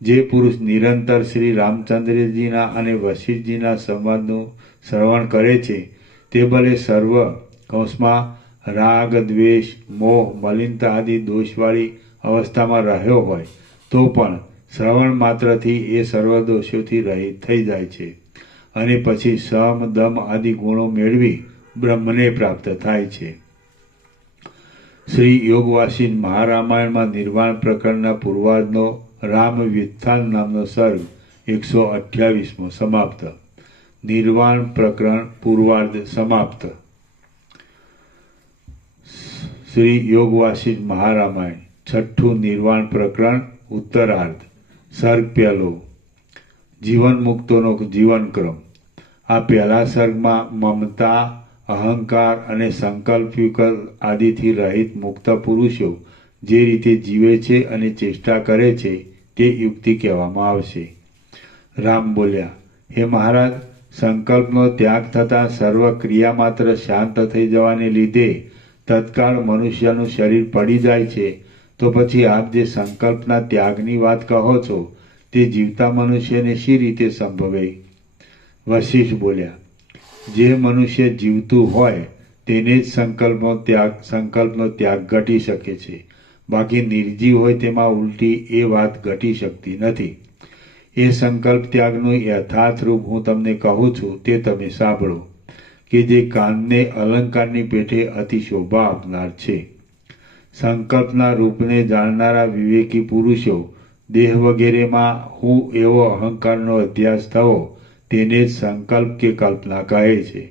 જે પુરુષ નિરંતર શ્રી રામચંદ્રજીના અને વશિષ્ઠજીના સંવાદનું શ્રવણ કરે છે તે ભલે સર્વ કૌંસમાં રાગ, દ્વેષ, મોહ, મલિનતા આદિ દોષવાળી અવસ્થામાં રહ્યો હોય તો પણ શ્રવણ માત્રથી એ સર્વ દોષોથી રહિત થઈ જાય છે અને પછી સમ, દમ આદિ ગુણો મેળવી બ્રહ્મને પ્રાપ્ત થાય છે. શ્રી યોગવાસી મહારામાયણમાં નિર્વાણ પ્રકરણના પૂર્વાર્ધનો રામ વ્યુત્થાન નામનો સર્ગ 128મો સમાપ્ત. નિર્વાણ પ્રકરણ પૂર્વાર્ધ સમાપ્ત. શ્રી યોગવાસી મહારામાયણ છઠ્ઠું નિર્વાણ પ્રકરણ ઉત્તરાર્ધ. સર્ગ પહેલો. જીવન મુક્તોનો જીવનક્રમ. આ પહેલા સર્ગમાં મમતા, અહંકાર અને સંકલ્પ વિકલ્પ આદિથી રહિત મુક્ત પુરુષો જે રીતે જીવે છે અને ચેષ્ટા કરે છે તે યુક્તિ કહેવામાં આવશે. રામ બોલ્યા, હે મહારાજ, સંકલ્પનો ત્યાગ થતાં સર્વ ક્રિયા માત્ર શાંત થઈ જવાને લીધે તત્કાળ મનુષ્યનું શરીર પડી જાય છે, તો પછી આપ જે સંકલ્પના ત્યાગની વાત કહો છો તે જીવતા મનુષ્યને શી રીતે સંભવે? વશિષ્ઠ બોલ્યા, જે મનુષ્ય જીવતું હોય તેને જ સંકલ્પનો ત્યાગ ઘટી શકે છે. બાકી નિર્જીવ હોય તેમાં ઉલટી એ વાત ઘટી શકતી નથી. એ સંકલ્પ ત્યાગનું યથાર્થ રૂપ હું તમને કહું છું તે તમે સાંભળો કે જે કાનને અલંકારની પેઠે અતિ શોભા આપનાર છે. સંકલ્પના રૂપને જાણનારા વિવેકી પુરુષો દેહ વગેરેમાં હું એવો અહંકારનો અધ્યાસ થવો તેને જ સંકલ્પ કે કલ્પના કહે છે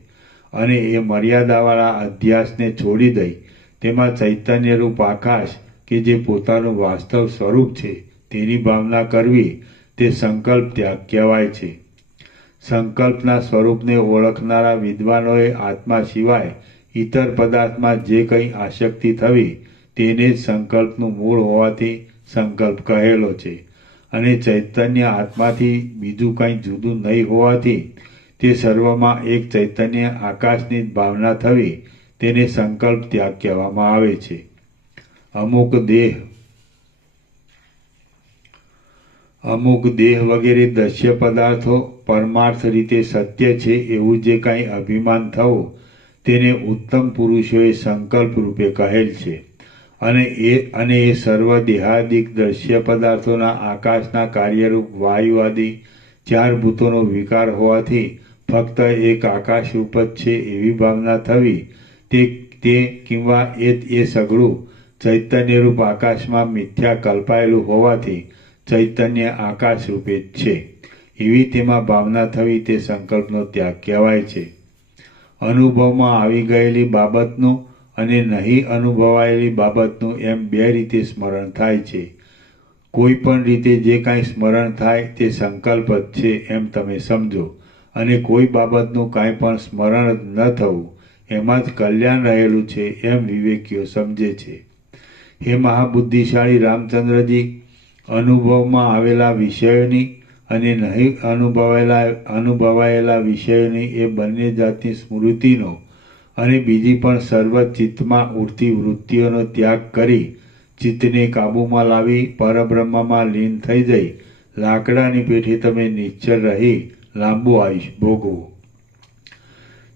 અને એ મર્યાદાવાળા અધ્યાસને છોડી દઈ તેમાં ચૈતન્યરૂપ આકાશ કે જે પોતાનું વાસ્તવ સ્વરૂપ છે તેની ભાવના કરવી તે સંકલ્પ ત્યાગ કહેવાય છે. સંકલ્પના સ્વરૂપને ઓળખનારા વિદ્વાનોએ આત્મા સિવાય ઇતર પદાર્થમાં જે કંઈ આસક્તિ થવી તેને જ સંકલ્પનું મૂળ હોવાથી સંકલ્પ કહેલો છે, અને ચૈતન્ય આત્માથી બીજું કંઈ જુદું નહીં હોવાથી તે સર્વમાં એક ચૈતન્ય આકાશની જ ભાવના થવી તેને સંકલ્પ ત્યાગ કહેવામાં આવે છે. અમુક દેહ વગેરે દ્રશ્ય પદાર્થો પરમાર્થ રીતે સત્ય છે એવું જે કાંઈ અભિમાન થવું તેને ઉત્તમ પુરુષોએ સંકલ્પ રૂપે કહેલ છે, અને એ સર્વ દેહાદિક દ્રશ્ય પદાર્થોના આકાશના કાર્યરૂપ વાયુ આદિ ચાર ભૂતોનો વિકાર હોવાથી ફક્ત એક આકાશ રૂપ જ છે એવી ભાવના થવી તે કિંવા એ સઘળું ચૈતન્યરૂપ આકાશમાં મિથ્યા કલ્પાયેલું હોવાથી ચૈતન્ય આકાશ રૂપે જ છે એવી તેમાં ભાવના થવી તે સંકલ્પનો ત્યાગ કહેવાય છે. અનુભવમાં આવી ગયેલી બાબતનું અને નહીં અનુભવાયેલી બાબતનું એમ બે રીતે સ્મરણ થાય છે. કોઈ પણ રીતે જે કાંઈ સ્મરણ થાય તે સંકલ્પ જ છે એમ તમે સમજો, અને કોઈ બાબતનું કાંઈ પણ સ્મરણ જ ન થવું એમાં જ કલ્યાણ રહેલું છે એમ વિવેકીઓ સમજે છે. હે મહાબુદ્ધિશાળી રામચંદ્રજી, અનુભવમાં આવેલા વિષયોની અને નહીં અનુભવાયેલા વિષયોની એ બંને જાતની સ્મૃતિનો અને બીજી પણ સર્વ ચિત્તમાં ઉઠતી વૃત્તિઓનો ત્યાગ કરી ચિત્તને કાબૂમાં લાવી પરબ્રહ્મમાં લીન થઈ જઈ લાકડાની પેઠે તમે નિશ્ચળ રહી લાંબુ આયુષ્ય ભોગવો.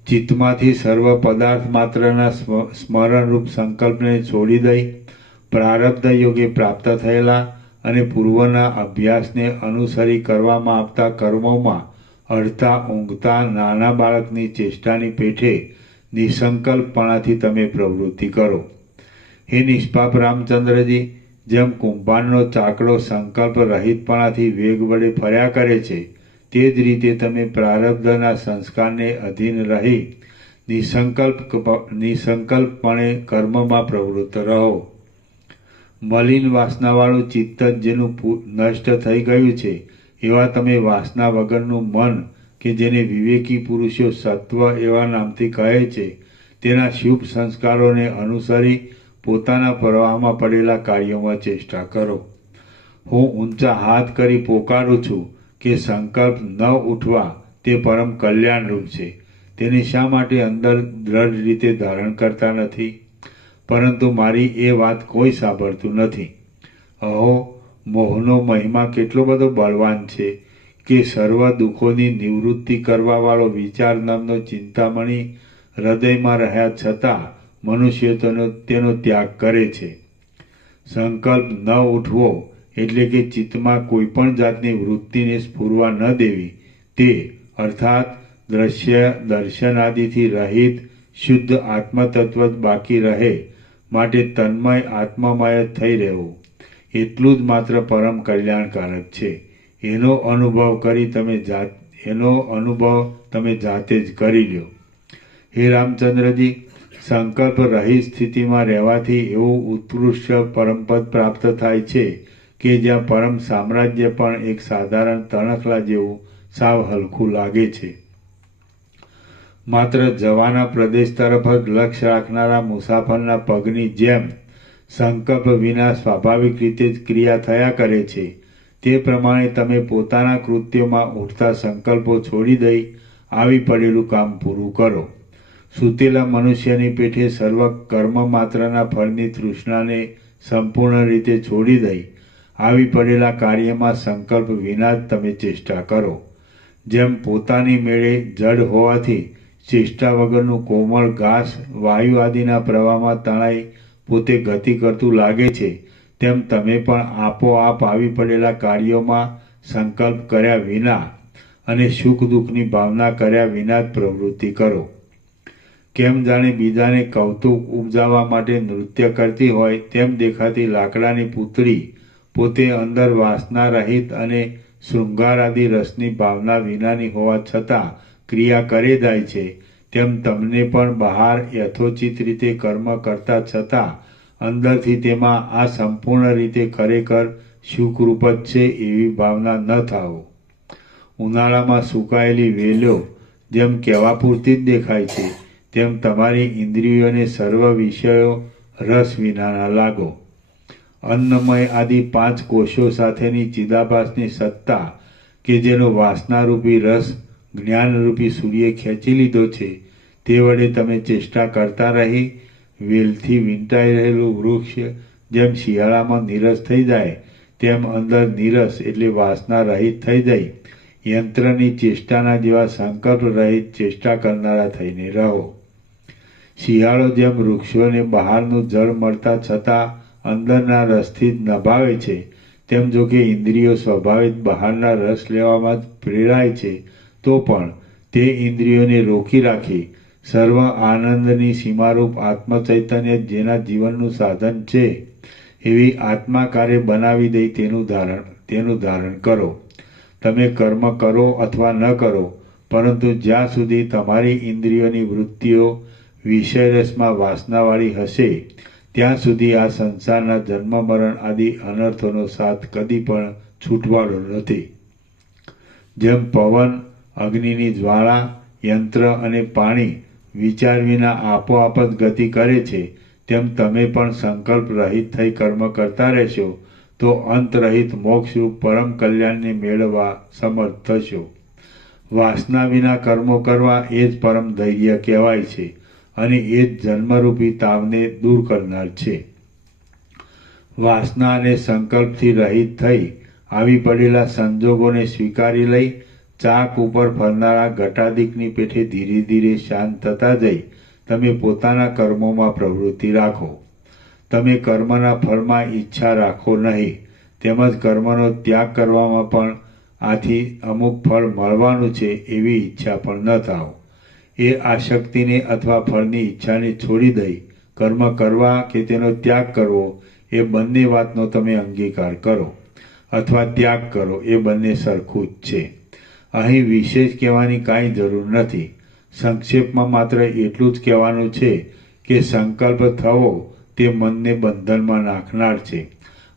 ચિત્તમાંથી સર્વ પદાર્થ માત્રના સ્મરણરૂપ સંકલ્પને છોડી દઈ પ્રારબ્ધ યોગે પ્રાપ્ત થયેલા અને પૂર્વના અભ્યાસને અનુસરી કરવામાં આવતા કર્મોમાં અડતા ઊંઘતા નાના બાળકની ચેષ્ટાની પેઠે નિસંકલ્પપણાથી તમે પ્રવૃત્તિ કરો. હે નિષ્પાપ રામચંદ્રજી, જેમ કુંભારનો ચાકડો સંકલ્પ રહિતપણાથી વેગ વડે ફર્યા કરે છે તે જ રીતે તમે પ્રારબ્ધના સંસ્કારને અધીન રહી નિસંકલ્પપણે કર્મમાં પ્રવૃત્ત રહો. મલિન વાસનાવાળું ચિત્ત જ જેનું નષ્ટ થઈ ગયું છે એવા તમે વાસના વગરનું મન કે જેને વિવેકી પુરુષો સત્વ એવા નામથી કહે છે તેના શુભ સંસ્કારોને અનુસરી પોતાના પ્રવાહમાં પડેલા કાર્યોમાં ચેષ્ટા કરો. હું ઊંચા હાથ કરી પોકારું છું કે સંકલ્પ ન ઉઠવા તે પરમ કલ્યાણરૂપ છે. તેને શા માટે અંદર દ્રઢ રીતે ધારણ કરતા નથી? પરંતુ મારી એ વાત કોઈ સાંભળતું નથી. અહો, મોહનો મહિમા કેટલો બધો બળવાન છે કે સર્વ દુઃખોની નિવૃત્તિ કરવાવાળો વિચાર નામનો ચિંતામણી હૃદયમાં રહ્યા છતાં મનુષ્ય તેનો ત્યાગ કરે છે. સંકલ્પ ન ઉઠવો એટલે કે ચિત્તમાં કોઈ પણ જાતની વૃત્તિને સ્ફુરવા ન દેવી તે અર્થાત દર્શન આદિથી રહિત શુદ્ધ આત્મતત્વ જ બાકી રહે માટે તન્મય આત્મમય થઈ રહેવું એટલું જ માત્ર પરમ કલ્યાણકારક છે. એનો અનુભવ તમે જાતે જ કરી લ્યો. હે રામચંદ્રજી, સંકલ્પ રહિત સ્થિતિમાં રહેવાથી એવું ઉત્કૃષ્ટ પરમપદ પ્રાપ્ત થાય છે કે જ્યાં પરમ સામ્રાજ્ય પણ એક સાધારણ તણખલા જેવું સાવ હલકું લાગે છે. માત્ર જવાના પ્રદેશ તરફ જ લક્ષ્ય રાખનારા મુસાફરના પગની જેમ સંકલ્પ વિના સ્વાભાવિક રીતે જ ક્રિયા થયા કરે છે તે પ્રમાણે તમે પોતાના કૃત્યોમાં ઉઠતા સંકલ્પો છોડી દઈ આવી પડેલું કામ પૂરું કરો. સૂતેલા મનુષ્યની પેઠે સર્વ કર્મ માત્રના ફળની તૃષ્ણાને સંપૂર્ણ રીતે છોડી દઈ આવી પડેલા કાર્યમાં સંકલ્પ વિના જ તમે ચેષ્ટા કરો. જેમ પોતાની મેળે જડ હોવાથી ચેષ્ટા વગરનું કોમળ ઘાસ વાયુ આદિના પ્રવાહમાં તણાઈ પોતે ગતિ કરતું લાગે છે તેમ તમે પણ આપોઆપ આવી પડેલા કાર્યોમાં સંકલ્પ કર્યા વિના અને સુખ દુઃખની ભાવના કર્યા વિના જ પ્રવૃત્તિ કરો. કેમ જાણે બીજાને કૌતુક ઉપજાવવા માટે નૃત્ય કરતી હોય તેમ દેખાતી લાકડાની પૂતળી પોતે અંદર વાસના રહિત અને શૃંગાર આદિ રસની ભાવના વિનાની હોવા છતાં ક્રિયા કરે જાય છે તેમ તમને પણ બહાર યથોચિત રીતે કર્મ કરતા છતાં અંદરથી તેમાં આ સંપૂર્ણ રીતે ખરેખર સુખરૂપ જ છે એવી ભાવના ન થાવો. ઉનાળામાં સુકાયેલી વેલો જેમ કહેવા પૂરતી જ દેખાય છે, તેમ તમારી ઇન્દ્રિયોને સર્વ વિષયો રસ વિનાના લાગો. અન્નમય આદિ 5 કોષો સાથેની ચિદાભાસની સત્તા કે જેનો વાસનારૂપી રસ જ્ઞાનરૂપી સૂર્યે ખેંચી લીધો છે, તે વડે તમે ચેષ્ટા કરતા રહી વેલથી વીંટાઈ રહેલું વૃક્ષ જેમ શિયાળામાં નીરસ થઈ જાય તેમ અંદર નીરસ એટલે વાસના રહિત થઈ જાય યંત્રની ચેષ્ટાના જેવા સંકલ્પ રહિત ચેષ્ટા કરનારા થઈને રહો. શિયાળો જેમ વૃક્ષોને બહારનું જળ મળતા છતાં અંદરના રસથી જ નભાવે છે, તેમ જો કે ઇન્દ્રિયો સ્વાભાવિક બહારના રસ લેવામાં જ પ્રેરાય છે, તો પણ તે ઇન્દ્રિયોને રોકી રાખી સર્વ આનંદની સીમારૂપ આત્મચૈતન્ય જેના જીવનનું સાધન છે એવી આત્માકારે બનાવી દઈ તેનું ધારણ કરો. તમે કર્મ કરો અથવા ન કરો, પરંતુ જ્યાં સુધી તમારી ઇન્દ્રિયોની વૃત્તિઓ વિષયરસમાં વાસનાવાળી હશે ત્યાં સુધી આ સંસારના જન્મ મરણ આદિ અનર્થોનો સાથ કદી પણ છૂટવાનો નથી. જેમ પવન, અગ્નિની જ્વાળા, યંત્ર અને પાણી વિચાર વિના આપોઆપ જ ગતિ કરે છે, તેમ તમે પણ સંકલ્પ રહિત થઈ કર્મ કરતા રહેશો તો અંતરહિત મોક્ષરૂપ પરમ કલ્યાણને મેળવવા સમર્થ થશો. વાસના વિના કર્મો કરવા એ જ પરમ ધૈર્ય કહેવાય છે અને એ જ જન્મરૂપી તાવને દૂર કરનાર છે. વાસના અને સંકલ્પથી રહિત થઈ આવી પડેલા સંજોગોને સ્વીકારી લઈ ચાક ઉપર ફરનારા ઘટાદિકની પેઠે ધીરે ધીરે શાંત થતા જઈ તમે પોતાના કર્મોમાં પ્રવૃત્તિ રાખો. તમે કર્મના ફળમાં ઈચ્છા રાખો નહીં, તેમજ કર્મનો ત્યાગ કરવામાં પણ આથી અમુક ફળ મળવાનું છે એવી ઈચ્છા પણ ન થાવ. એ આસક્તિને અથવા ફળની ઈચ્છાને છોડી દઈ કર્મ કરવા કે તેનો ત્યાગ કરવો એ બંને વાતનો તમે અંગીકાર કરો અથવા ત્યાગ કરો, એ બંને સરખું જ છે. અહીં વિશેષ કહેવાની કાંઈ જરૂર નથી. સંક્ષેપમાં માત્ર એટલું જ કહેવાનું છે કે સંકલ્પ થવો તે મનને બંધનમાં નાખનાર છે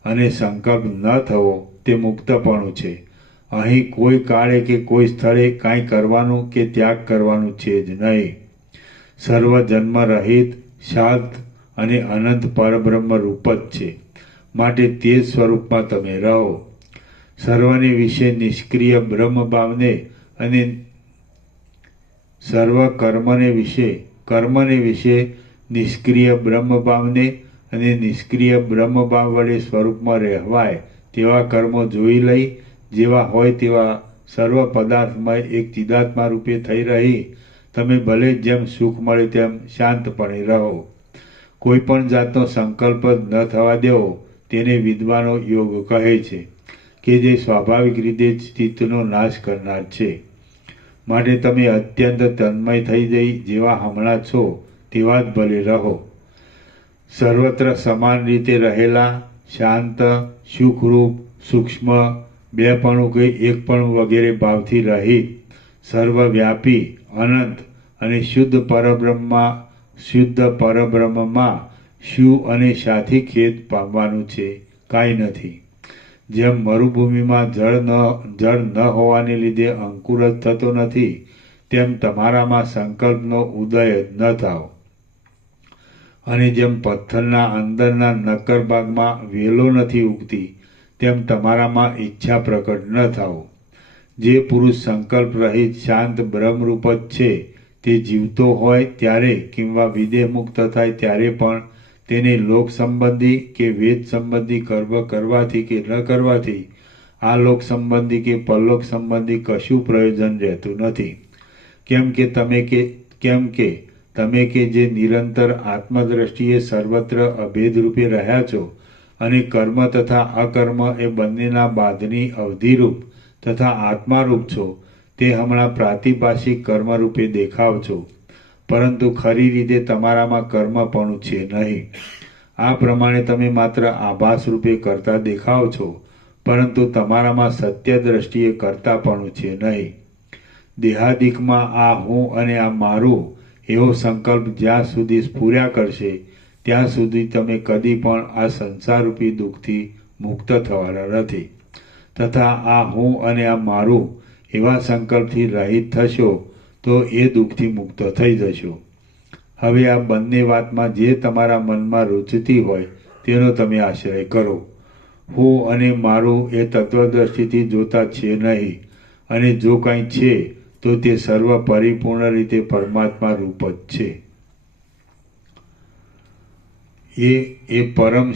અને સંકલ્પ ન થવો તે મુક્તપણું છે. અહીં કોઈ કાળે કે કોઈ સ્થળે કાંઈ કરવાનું કે ત્યાગ કરવાનું છે જ નહીં. સર્વ જન્મ રહિત, શાંત અને અનંત પરબ્રહ્મ રૂપ જ છે, માટે તે જ સ્વરૂપમાં તમે રહો. સર્વને વિશે નિષ્ક્રિય બ્રહ્મભાવને અને સર્વ કર્મને વિશે નિષ્ક્રિય બ્રહ્મભાવને અને નિષ્ક્રિય બ્રહ્મભાવ વડે સ્વરૂપમાં રહેવાય તેવા કર્મો જોઈ લઈ જેવા હોય તેવા સર્વ પદાર્થમય એક ચિદાત્મા રૂપે થઈ રહી તમે ભલે જેમ સુખ મળે તેમ શાંતપણે રહો. કોઈ પણ જાતનો સંકલ્પ જ ન થવા દેવો તેને વિદ્વાનો યોગ કહે છે, કે જે સ્વાભાવિક રીતે જ ચિત્તનો નાશ કરનાર છે. માટે તમે અત્યંત તન્મય થઈ જઈ જેવા હમણાં છો તેવા જ ભલે રહો. સર્વત્ર સમાન રીતે રહેલા, શાંત, સુખરૂપ, સૂક્ષ્મ, બેપણું કે એકપણું વગેરે ભાવથી રહિત, સર્વવ્યાપી, અનંત અને શુદ્ધ પરબ્રહ્મમાં શું અને શાથી ખેદ પામવાનું છે? કાંઈ નથી. જેમ મરુભૂમિમાં જળ ન હોવાને લીધે અંકુર જ થતો નથી, તેમ તમારામાં સંકલ્પનો ઉદય જ ન થાવ. અને જેમ પથ્થરના અંદરના નક્કર ભાગમાં વેલો નથી ઉગતી, તેમ તમારામાં ઈચ્છા પ્રકટ ન થાવ. જે પુરુષ સંકલ્પ રહિત શાંત બ્રહ્મરૂપ જ છે, તે જીવતો હોય ત્યારે કિંવા વિદેહ મુક્ત થાય ત્યારે પણ તેને લોક સંબંધી કે વેદ સંબંધી કર્મ કરવાથી કે ન કરવાથી આ લોક સંબંધી કે પરલોક સંબંધી કશું પ્રયોજન રહેતું નથી. કેમ કે તમે કે જે નિરંતર આત્મદ્રષ્ટિએ સર્વત્ર અભેદરૂપે રહ્યા છો અને કર્મ તથા અકર્મ એ બંનેના બાદની અવધિરૂપ તથા આત્મારૂપ છો, તે હમણાં પ્રાતિભાષિક કર્મરૂપે દેખાવ છો, પરંતુ ખરી રીતે તમારામાં કર્મપણું છે નહીં. આ પ્રમાણે તમે માત્ર આભાસ રૂપે કરતા દેખાવ છો, પરંતુ તમારામાં સત્ય દ્રષ્ટિએ કરતાપણું છે નહીં. દેહાદિકમાં આ હું અને આ મારું એવો સંકલ્પ જ્યાં સુધી સ્ફુર્યા કરશે ત્યાં સુધી તમે કદી પણ આ સંસારરૂપી દુઃખથી મુક્ત થવાના નથી. તથા આ હું અને આ મારું એવા સંકલ્પથી રહિત થશો તો એ દુઃખથી મુક્ત થઈ જશો. હવે આ બંને વાતમાં જે તમારા મનમાં રૂચતી હોય તેનો તમે આશ્રય કરો. હું અને મારું એ તત્વદ્રષ્ટિથી જોતા છે નહીં, અને જો કંઈ છે તો તે સર્વ પરિપૂર્ણ રીતે પરમાત્મા રૂપ જ છે. એ પરમ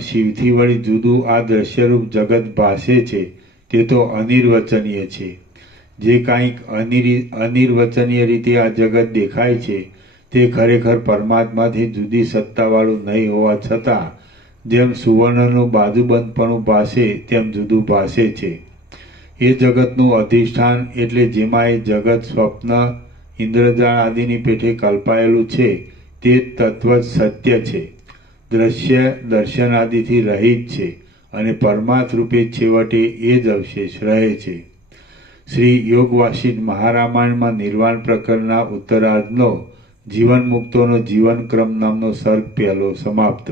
શિવથી વળી જુદું આ દ્રશ્યરૂપ જગત ભાસે છે તે તો અનિર્વચનીય છે. જે કાંઈક અનિર્વચનીય રીતે આ જગત દેખાય છે તે ખરેખર પરમાત્માથી જુદી સત્તાવાળું નહીં હોવા છતાં જેમ સુવર્ણનું બાજુબંધપણું ભાસે તેમ જુદું ભાસે છે. એ જગતનું અધિષ્ઠાન એટલે જેમાં એ જગત સ્વપ્ન ઇન્દ્રજાળ આદિની પેઠે કલ્પાયેલું છે તે તત્વ જ સત્ય છે. દ્રશ્ય દર્શન આદિથી રહિત છે અને પરમાર્થ રૂપે છેવટે એ જ અવશેષ રહે છે. શ્રી યોગ વાસિષ્ઠ મહારામાયણમાં નિર્વાણ પ્રકરણના ઉત્તરાર્ધનો જીવન મુક્તોનો જીવનક્રમ નામનો સર્ગ પહેલો સમાપ્ત.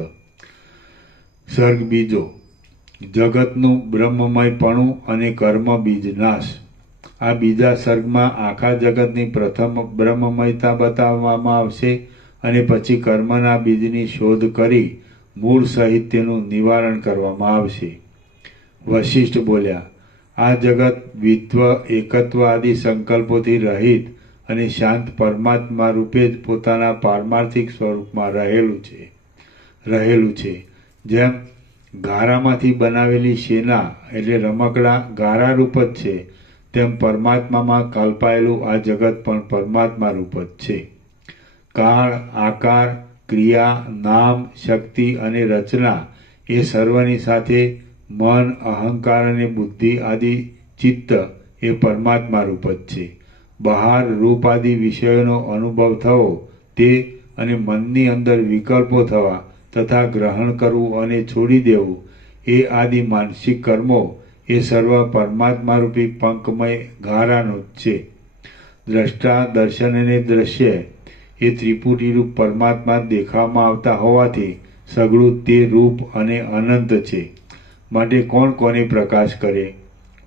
સર્ગ બીજો, જગતનું બ્રહ્મમયપણું અને કર્મ બીજ નાશ. આ બીજા સર્ગમાં આખા જગતની પ્રથમ બ્રહ્મમયતા બતાવવામાં આવશે અને પછી કર્મના બીજની શોધ કરી મૂળ સહિત તેનું નિવારણ કરવામાં આવશે. વશિષ્ઠ બોલ્યા, આ જગત દ્વિત્વ એકત્વ આદિ સંકલ્પોથી રહિત અને શાંત પરમાત્મા રૂપે જ પોતાના પારમાર્થિક સ્વરૂપમાં રહેલું છે. જેમ ગારામાંથી બનાવેલી શેના એટલે રમકડા ગારારૂપ જ છે, તેમ પરમાત્મામાં કલ્પાયેલું આ જગત પણ પરમાત્મા રૂપ જ છે. કાળ, આકાર, ક્રિયા, નામ, શક્તિ અને રચના એ સર્વની સાથે મન, અહંકાર અને બુદ્ધિ આદિ ચિત્ત એ પરમાત્મા રૂપ જ છે. બહાર રૂપ આદિ વિષયોનો અનુભવ થવો તે અને મનની અંદર વિકલ્પો થવા તથા ગ્રહણ કરવું અને છોડી દેવું એ આદિ માનસિક કર્મો એ સર્વ પરમાત્મા રૂપી પંકમય ગારાનું જ છે. દ્રષ્ટા, દર્શન અને દ્રશ્ય એ ત્રિપુટીરૂપ પરમાત્મા દેખાવામાં આવતા હોવાથી સઘળું તે રૂપ અને અનંત છે. માટે કોણ કોને પ્રકાશ કરે?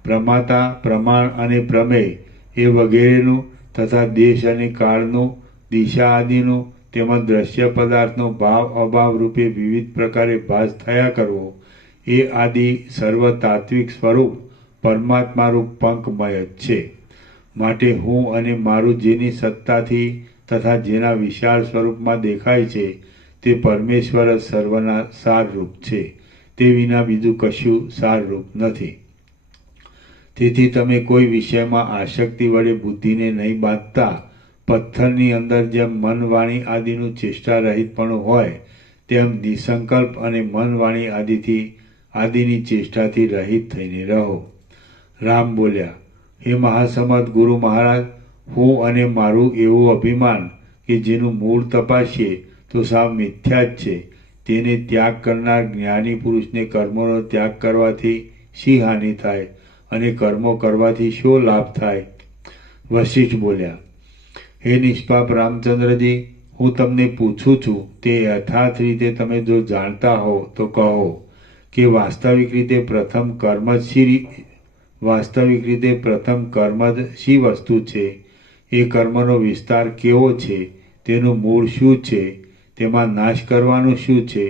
પ્રમાતા, પ્રમાણ અને પ્રમેય એ વગેરેનું તથા દેશ અને કાળનું, દિશા આદિનું તેમજ દ્રશ્ય પદાર્થનો ભાવ અભાવ રૂપે વિવિધ પ્રકારે ભાસ થયા કરવો એ આદિ સર્વ તાત્વિક સ્વરૂપ પરમાત્મા રૂપ પંકમય જ છે. માટે હું અને મારું જેની સત્તાથી તથા જેના વિશાળ સ્વરૂપમાં દેખાય છે તે પરમેશ્વર જ સર્વના સારરૂપ છે. તે વિના બીજું કશું સારરૂપ નથી. તેથી તમે કોઈ વિષયમાં આસક્તિ વડે બુદ્ધિને નહીં બાંધતા પથ્થરની અંદર જેમ મન, વાણી આદિનું ચેષ્ટા રહિતપણું હોય તેમ નિસંકલ્પ અને મન, વાણી આદિની ચેષ્ટાથી રહિત થઈને રહો. રામ બોલ્યા, હે મહાસમર્થ ગુરુ મહારાજ, હું અને મારું એવું અભિમાન કે જેનું મૂળ તપાસીએ તો સાવ મિથ્યા જ છે, તેને ત્યાગ કરનાર જ્ઞાની પુરુષને કર્મોનો ત્યાગ કરવાથી શી હાનિ થાય અને કર્મો કરવાથી શો લાભ થાય? વશિષ્ઠ બોલ્યા, હે નિષ્પાપ રામચંદ્રજી, હું તમને પૂછું છું તે યથાર્થ રીતે તમે જો જાણતા હો તો કહો કે વાસ્તવિક રીતે પ્રથમ કર્મ જ શી વસ્તુ છે? એ કર્મનો વિસ્તાર કેવો છે? તેનું મૂળ શું છે? તેમાં નાશ કરવાનું શું છે?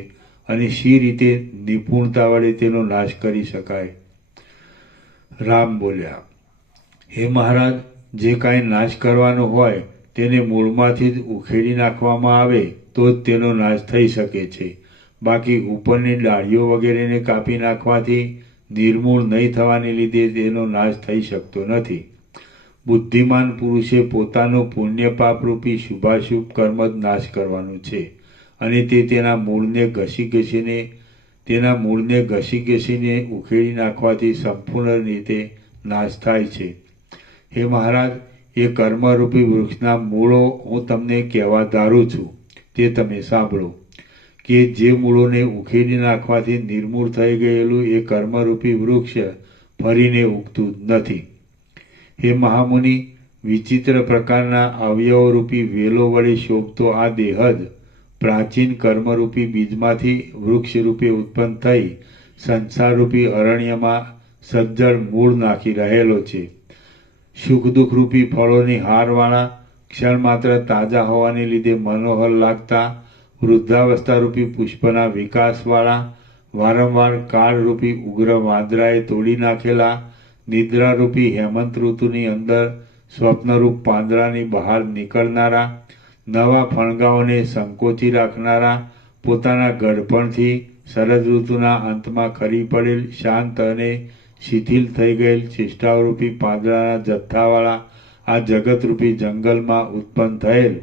અને શી રીતે નિપુણતા વડે તેનો નાશ કરી શકાય? રામ બોલ્યા, હે મહારાજ, જે કાંઈ નાશ કરવાનો હોય તેને મૂળમાંથી જ ઉખેડી નાખવામાં આવે તો જ તેનો નાશ થઈ શકે છે. બાકી ઉપરની ડાળીઓ વગેરેને કાપી નાખવાથી નિર્મૂળ નહીં થવાને લીધે તેનો નાશ થઈ શકતો નથી. બુદ્ધિમાન પુરુષે પોતાનું પુણ્ય પાપરૂપી શુભાશુભ કર્મ જ નાશ કરવાનું છે અને તે તેના મૂળને ઘસી ઘસીને ઉખેડી નાખવાથી સંપૂર્ણ રીતે નાશ થાય છે. હે મહારાજ, એ કર્મરૂપી વૃક્ષના મૂળો હું તમને કહેવા ધારું છું તે તમે સાંભળો કે જે મૂળોને ઉખેડી નાખવાથી નિર્મૂળ થઈ ગયેલું એ કર્મરૂપી વૃક્ષ ફરીને ઉગતું નથી. હે મહામુનિ, વિચિત્ર પ્રકારના અવયવરૂપી વેલો વડે શોભતો આ દેહ જ પ્રાચીન કર્મરૂપી બીજમાંથી વૃક્ષરૂપે ઉત્પન્ન થઈ સંસારરૂપી અરણ્યમાં સજ્જડ મૂળ નાખી રહેલો છે. સુખ દુઃખરૂપી ફળોની હારવાળા, ક્ષણ માત્ર તાજા હોવાને લીધે મનોહર લાગતા વૃદ્ધાવસ્થારૂપી પુષ્પના વિકાસવાળા, વારંવાર કાળરૂપી ઉગ્ર વાંદરાએ તોડી નાખેલા નિદ્રારૂપી હેમંત ઋતુની અંદર સ્વપ્નરૂપ પાંદડાની બહાર નીકળનારા, નવા ફણગાઓને સંકોચી રાખનારા, પોતાના ગળપણથી શરદ ઋતુના અંતમાં ખરી પડેલ શાંત અને શિથિલ થઈ ગયેલ ચેષ્ટારૂપી પાંદડાના જથ્થાવાળા આ જગતરૂપી જંગલમાં ઉત્પન્ન થયેલ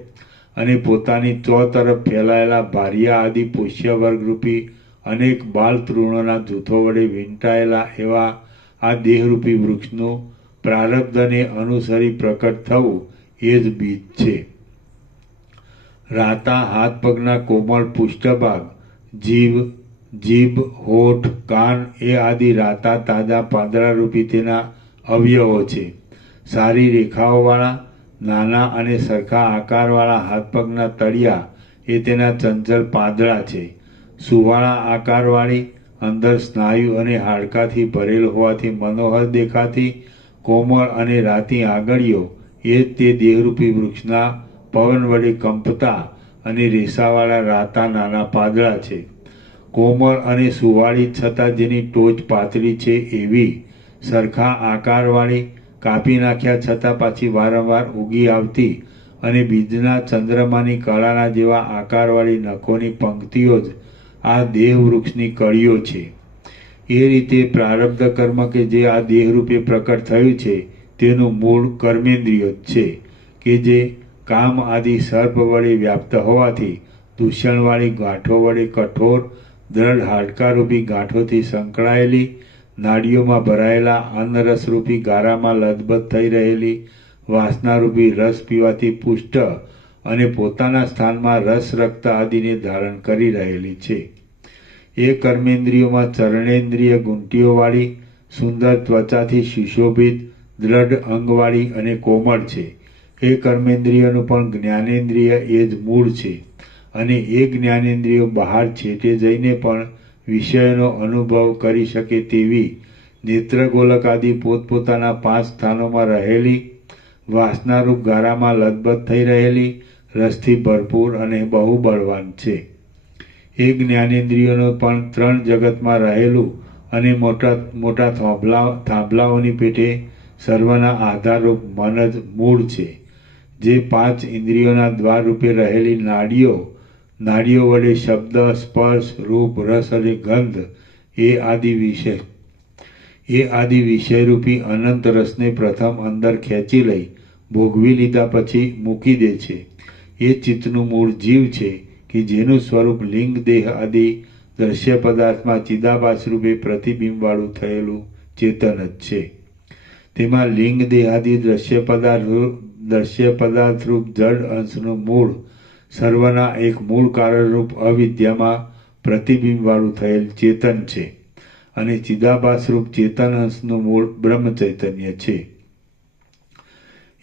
અને પોતાની ચોતરફ ફેલાયેલા ભારિયા આદિ પોષ્ય વર્ગરૂપી અનેક બાલ તૃણોના જૂથો વડે વીંટાયેલા એવા આ દેહરૂપી વૃક્ષનું પ્રારબ્ધને અનુસરી પ્રકટ થવું એ જ બીજ છે. રાતા હાથ પગના કોમળ પુષ્ઠભાગ, જીભ, હોઠ, કાન એ આદિ રાતા તાજા પાંદડારૂપી તેના અવયવો છે. સારી રેખાઓવાળા, નાના અને સરખા આકારવાળા હાથ પગના તળિયા એ તેના ચંચળ પાંદડા છે. સુવાળા આકારવાળી, અંદર સ્નાયુ અને હાડકાથી ભરેલ હોવાથી મનોહર દેખાતી કોમળ અને રાતી આંગળીઓ એ જ તે દેહરૂપી વૃક્ષના પવન વડે કંપતા અને રેસાવાળા રાતા નાના પાંદડા છે. કોમળ અને સુવાળી છતાં જેની ટોચ પાતળી છે એવી, સરખા આકારવાળી, કાપી નાખ્યા છતાં પાછી વારંવાર ઉગી આવતી અને બીજના ચંદ્રમાની કળાના જેવા આકારવાળી નખોની પંક્તિઓ જ આ દેહ વૃક્ષની કળીઓ છે. એ રીતે પ્રારબ્ધ કર્મ કે જે આ દેહરૂપે પ્રકટ થયું છે તેનું મૂળ કર્મેન્દ્રિયો જ છે કે જે કામ આદિ સર્પ વડે વ્યાપ્ત હોવાથી દૂષણવાળી ગાંઠો વડે કઠોર દ્રઢ હાડકારૂપી ગાંઠોથી સંકળાયેલી, નાડીઓમાં ભરાયેલા અન્નરસરૂપી ગારામાં લથબથ થઈ રહેલી, વાસનારૂપી રસ પીવાથી પુષ્ટ અને પોતાના સ્થાનમાં રસ રક્ત આદિને ધારણ કરી રહેલી છે. એ કર્મેન્દ્રિયોમાં ચરણેન્દ્રિય ગુંટીઓવાળી, સુંદર ત્વચાથી સુશોભિત, દ્રઢ અંગવાળી અને કોમળ છે. એ કર્મેન્દ્રિયોનું પણ જ્ઞાનેન્દ્રિય એ જ મૂળ છે અને એ જ્ઞાનેન્દ્રિયો બહાર છેટે જઈને પણ વિષયનો અનુભવ કરી શકે તેવી નેત્રગોલક આદિ પોતપોતાના 5 સ્થાનોમાં રહેલી, વાસનારૂપ ગારામાં લથબથ થઈ રહેલી, રસથી ભરપૂર અને બહુ બળવાન છે. એ જ્ઞાનેન્દ્રિયોનું પણ 3 જગતમાં રહેલું અને મોટા થાંભલાઓની પેટે સર્વના આધારરૂપ મન જ મૂળ છે. જે 5 ઇન્દ્રિયોના દ્વાર રૂપે રહેલી નાડીઓ વડે શબ્દ, સ્પર્શ, રૂપ, રસ અને ગંધ એ આદિ વિષયરૂપી અનંત રસને પ્રથમ અંદર ખેંચી લઈ ભોગવી લીધા પછી મૂકી દે છે. એ ચિત્તનું મૂળ જીવ છે કે જેનું સ્વરૂપ લિંગ દેહ આદિ દ્રશ્ય પદાર્થમાં ચિદાભાસ રૂપે પ્રતિબિંબવાળું થયેલું ચેતન જ છે. તેમાં લિંગ દેહાદિ દ્રશ્ય પદાર્થરૂપ જડ અંશનું મૂળ સર્વના એક મૂળ કારણરૂપ અવિદ્યામાં પ્રતિબિંબવાળું થયેલ ચેતન છે અને ચિદાભાસરૂપ ચેતન અંશનું મૂળ બ્રહ્મ ચૈતન્ય છે.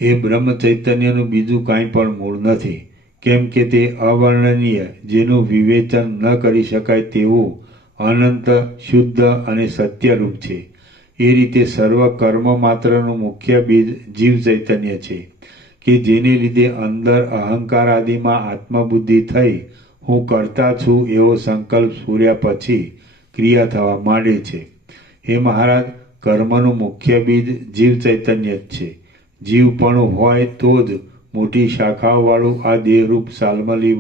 એ બ્રહ્મ ચૈતન્યનું બીજું કાંઈ પણ મૂળ નથી, કેમ કે તે અવર્ણનીય, જેનું વિવેચન ન કરી શકાય તેવું અનંત, શુદ્ધ અને સત્યરૂપ છે. એ રીતે સર્વ કર્મ માત્રનું મુખ્ય બીજ જીવ ચૈતન્ય છે કે જેને લીધે અંદર અહંકાર આદિમાં આત્મબુદ્ધિ થઈ હું કરતા છું એવો સંકલ્પ સ્ફુર્યા પછી ક્રિયા થવા માંડે છે. હે મહારાજ, કર્મનું મુખ્ય બીજ જીવ ચૈતન્ય જ છે. જીવપણું હોય તો જ મોટી શાખાઓવાળું આ દેહરૂપ શાલ્મલી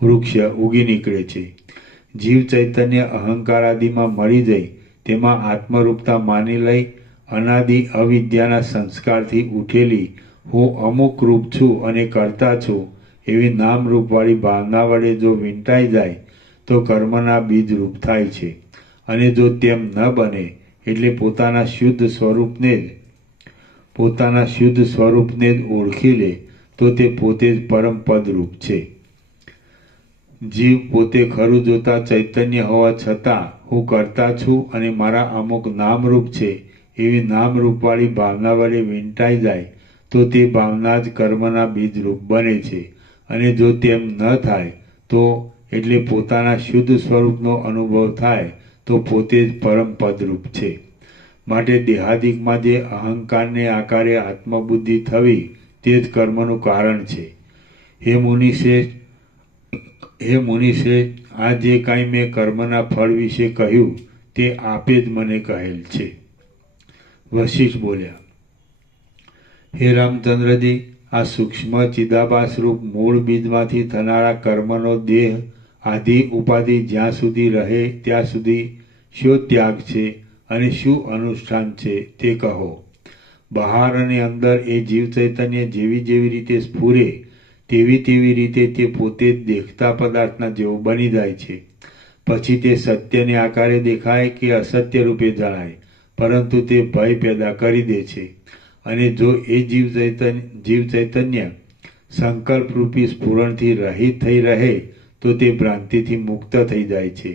વૃક્ષ ઉગી નીકળે છે. જીવ ચૈતન્ય અહંકાર આદિમાં મળી જઈ તેમાં આત્મરૂપતા માની લઈ અનાદિ અવિદ્યાના સંસ્કારથી ઉઠેલી હું અમુક રૂપ છું અને કરતા છું એવી નામરૂપવાળી ભાવના વડે જો વીંટાઈ જાય તો કર્મના બીજ રૂપ થાય છે. અને જો તેમ ન બને એટલે પોતાના શુદ્ધ સ્વરૂપને જ ઓળખી લે તો તે પોતે જ પરમ પદરૂપ છે. જીવ પોતે ખરું જોતા ચૈતન્ય હોવા છતાં હું કરતા છું અને મારા અમુક નામરૂપ છે એવી નામરૂપવાળી ભાવના વડે વીંટાઈ જાય તો તે ભાવના જ કર્મના બીજરૂપ બને છે, અને જો તેમ ન થાય તો એટલે પોતાના શુદ્ધ સ્વરૂપનો અનુભવ થાય તો પોતે જ પરમ પદરૂપ છે. માટે દેહાદિકમાં જે અહંકારને આકારે આત્મબુદ્ધિ થવી તે જ કર્મનું કારણ છે. હે મુનિશ્રેષ્ઠ, આ જે કાંઈ મેં કર્મના ફળ વિશે કહ્યું તે આપે જ મને કહેલ છે. વશિષ્ઠ બોલ્યા, હે રામચંદ્રજી, આ સૂક્ષ્મ ચિદાભાસરૂપ મૂળ બીજમાંથી થનારા કર્મનો દેહ આદિ ઉપાધિ જ્યાં સુધી રહે ત્યાં સુધી શો ત્યાગ છે અને શું અનુષ્ઠાન છે તે કહો. બહાર અને અંદર એ જીવ ચૈતન્ય જેવી જેવી રીતે સ્ફુરે તેવી રીતે તે પોતે જ દેખતા પદાર્થના જેવો બની જાય છે. પછી તે સત્યને આકારે દેખાય કે અસત્ય રૂપે જણાય, પરંતુ તે ભય પેદા કરી દે છે. અને જો એ જીવ ચૈતન્ય સંકલ્પરૂપી સ્ફુરણથી રહિત થઈ રહે તો તે ભ્રાંતિથી મુક્ત થઈ જાય છે.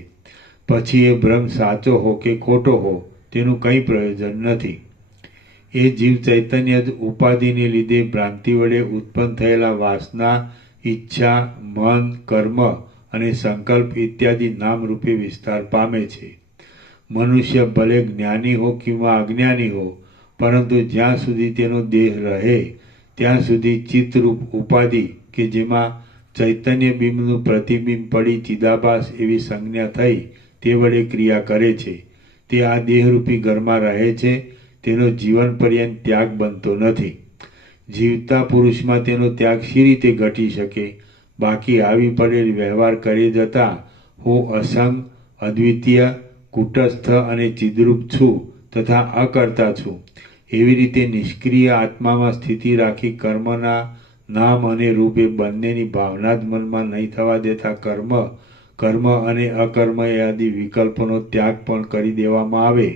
પછી એ ભ્રમ સાચો હો કે ખોટો હો તેનું કંઈ પ્રયોજન નથી. એ જીવ ચૈતન્ય જ ઉપાધિને લીધે ભ્રાંતિ વડે ઉત્પન્ન થયેલા વાસના, ઈચ્છા, મન, કર્મ અને સંકલ્પ ઇત્યાદિ નામરૂપે વિસ્તાર પામે છે. મનુષ્ય ભલે જ્ઞાની હો કિંવા અજ્ઞાની હો, પરંતુ જ્યાં સુધી તેનો દેહ રહે ત્યાં સુધી ચિત્તરૂપ ઉપાધિ કે જેમાં ચૈતન્ય બિંબનું પ્રતિબિંબ પડી ચિદાભાસ એવી સંજ્ઞા થઈ તે વડે ક્રિયા કરે છે, તે આ દેહરૂપી ઘરમાં રહે છે. તેનો જીવન પર્યંત ત્યાગ બનતો નથી. જીવતા પુરુષમાં તેનો ત્યાગ શી રીતે ઘટી શકે? બાકી આવી પડેલ વ્યવહાર કરે જતા હું અસંગ, અદ્વિતીય, કુટસ્થ અને ચિદ્રૂપ છું તથા અકર્તા છું એવી રીતે નિષ્ક્રિય આત્મામાં સ્થિતિ રાખી કર્મના નામ અને રૂપે બંનેની ભાવના જ મનમાં નહીં થવા દેતા કર્મ અને અકર્મ આદિ વિકલ્પોનો ત્યાગ પણ કરી દેવામાં આવે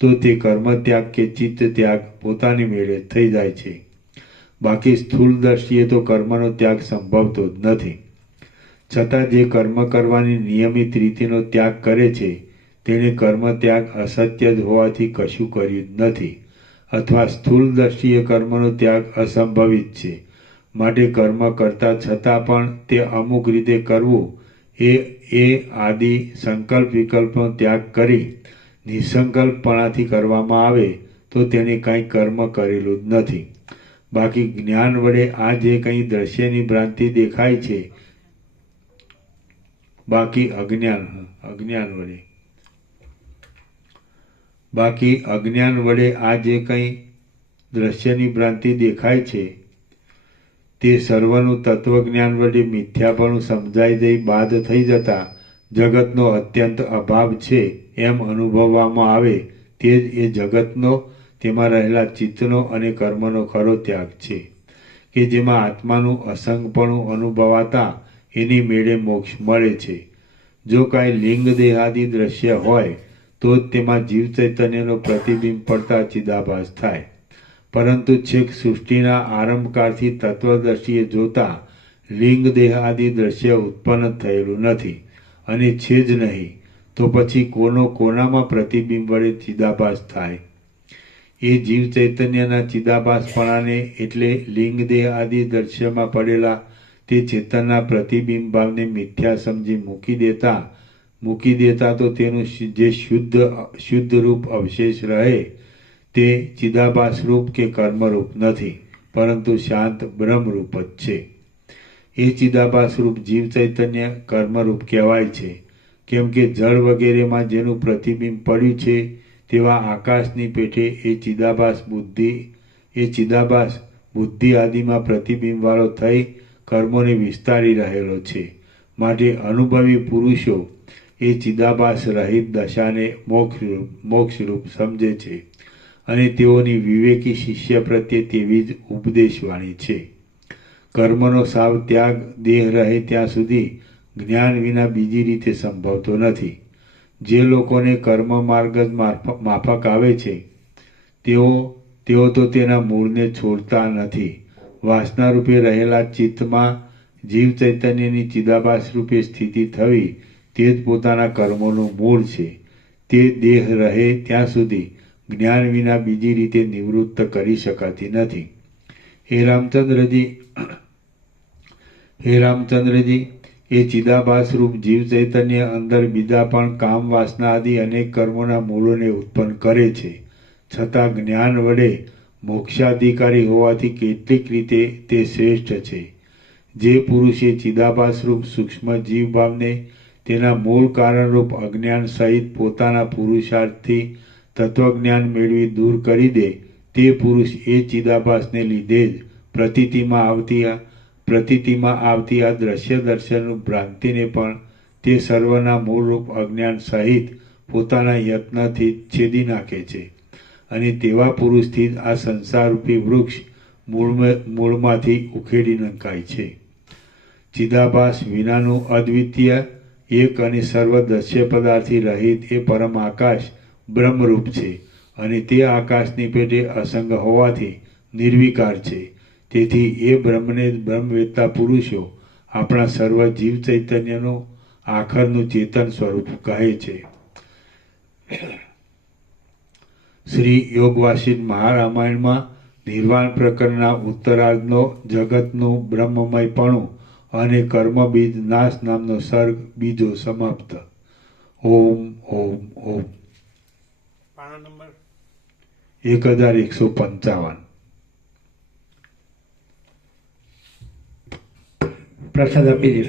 તો તે કર્મ ત્યાગ કે ચિત્ત ત્યાગ પોતાની મેળે થઈ જાય છે. બાકી સ્થૂળ દ્રષ્ટિએ તો કર્મનો ત્યાગ સંભવતો જ નથી. છતાં જે કર્મ કરવાની નિયમિત રીતિનો ત્યાગ કરે છે તેણે કર્મ ત્યાગ અસત્ય જ હોવાથી કશું કર્યું જ નથી, અથવા સ્થૂળ દ્રષ્ટિએ કર્મનો ત્યાગ અસંભવિત છે. માટે કર્મ કરતા છતાં પણ તે અમુક રીતે કરવું એ આદિ સંકલ્પ વિકલ્પનો ત્યાગ કરી નિસંકલ્પપણાથી કરવામાં આવે તો તેને કંઈ કર્મ કરેલું જ નથી. બાકી જ્ઞાન વડે આ જે કંઈ દ્રશ્યની ભ્રાંતિ દેખાય છે, બાકી અજ્ઞાન વડે આ જે કંઈ દ્રશ્યની ભ્રાંતિ દેખાય છે તે સર્વનું તત્વજ્ઞાન વડે મિથ્યાપણું સમજાઈ જઈ બાદ થઈ જતા જગતનો અત્યંત અભાવ છે એમ અનુભવવામાં આવે તે જ એ જગતનો, તેમાં રહેલા ચિત્તનો અને કર્મનો ખરો ત્યાગ છે કે જેમાં આત્માનું અસંગપણું અનુભવાતા એની મેળે મોક્ષ મળે છે. જો કાંઈ લિંગ દેહાદિ દ્રશ્ય હોય તો જ તેમાં જીવ ચૈતન્યનો પ્રતિબિંબ પડતા ચિદાભાસ થાય. પરંતુ છેક સૃષ્ટિના આરંભકાળથી તત્વદ્રષ્ટિએ જોતા લિંગ દેહાદિ દ્રશ્ય ઉત્પન્ન થયેલું નથી અને છે જ નહીં, તો પછી કોનામાં પ્રતિબિંબ વડે ચિદાભાસ થાય? એ જીવ ચૈતન્યના ચિદાભાસપણાને એટલે લિંગ દેહ આદિ દ્રશ્યમાં પડેલા તે ચેતનના પ્રતિબિંબ ભાવને મિથ્યા સમજી મૂકી દેતા તો તેનું જે શુદ્ધ રૂપ અવશેષ રહે તે ચિદાભાસરૂપ કે કર્મરૂપ નથી, પરંતુ શાંત બ્રહ્મરૂપ જ છે. એ ચિદાભાસરૂપ જીવ ચૈતન્ય કર્મરૂપ કહેવાય છે. કેમ કે જળ વગેરેમાં જેનું પ્રતિબિંબ પડ્યું છે તેવા આકાશની પેઠે એ ચિદાભાસ બુદ્ધિ આદિમાં પ્રતિબિંબવાળો થઈ કર્મોને વિસ્તારી રહેલો છે. માટે અનુભવી પુરુષો એ ચિદાભાસ રહિત દશાને મોક્ષરૂપ સમજે છે અને તેઓની વિવેકી શિષ્ય પ્રત્યે તેવી જ ઉપદેશવાણી છે. કર્મનો સાવ ત્યાગ દેહ રહે ત્યાં સુધી જ્ઞાન વિના બીજી રીતે સંભવતો નથી. જે લોકોને કર્મ માર્ગ જ માફક આવે છે તેઓ તો તેના મૂળને છોડતા નથી. વાસના રૂપે રહેલા ચિત્તમાં જીવ ચૈતન્યની ચિદાભાસ રૂપે સ્થિતિ થવી તે જ પોતાના કર્મોનું મૂળ છે. તે દેહ રહે ત્યાં સુધી જ્ઞાન વિના બીજી રીતે નિવૃત્ત કરી શકાતી નથી. હે રામચંદ્રજી, એ ચિદાભાસ રૂપ જીવ ચૈતન્ય અંદર બીજા પણ કામ વાસના આદિ અનેક કર્મોના મૂળોને ઉત્પન્ન કરે છે, છતાં જ્ઞાન વડે મોક્ષાધિકારી હોવાથી કેટલીક રીતે તે શ્રેષ્ઠ છે. જે પુરુષે ચિદાભાસ રૂપ સૂક્ષ્મ જીવ ભાવને તેના મૂળ કારણરૂપ અજ્ઞાન સહિત પોતાના પુરુષાર્થથી તત્વજ્ઞાન મેળવી દૂર કરી દે, તે પુરુષ એ ચિદાભાસને લીધે જ પ્રતીતિમાં આવતી આ દ્રશ્ય દર્શનરૂપ ભ્રાંતિને પણ તે સર્વના મૂળરૂપ અજ્ઞાન સહિત પોતાના યત્નથી છેદી નાખે છે, અને તેવા પુરુષથી જ આ સંસારરૂપી વૃક્ષ મૂળમાંથી ઉખેડી નંખાય છે. ચિદાભાસ વિનાનું અદ્વિતીય એક અને સર્વ દ્રશ્ય પદાર્થથી રહિત એ પરમ આકાશ બ્રહ્મરૂપ છે, અને તે આકાશની પેટે અસંગ હોવાથી નિર્વિકાર છે. તેથી એ બ્રહ્મને બ્રહ્મવેત્તા પુરુષો આપણા સર્વ જીવ ચૈતન્યનું આખરનું ચેતન સ્વરૂપ કહે છે. શ્રી યોગવાસિષ્ઠ મહારામાયણમાં નિર્વાણ પ્રકરણના ઉત્તરાર્ધનો જગતનું બ્રહ્મમયપણું અને કર્મબીજ નાશ નામનો સર્ગ બીજો સમાપ્ત. ઓમ ઓમ ઓમ. પાના નંબર 1155. પ્રસાદ આપી દે.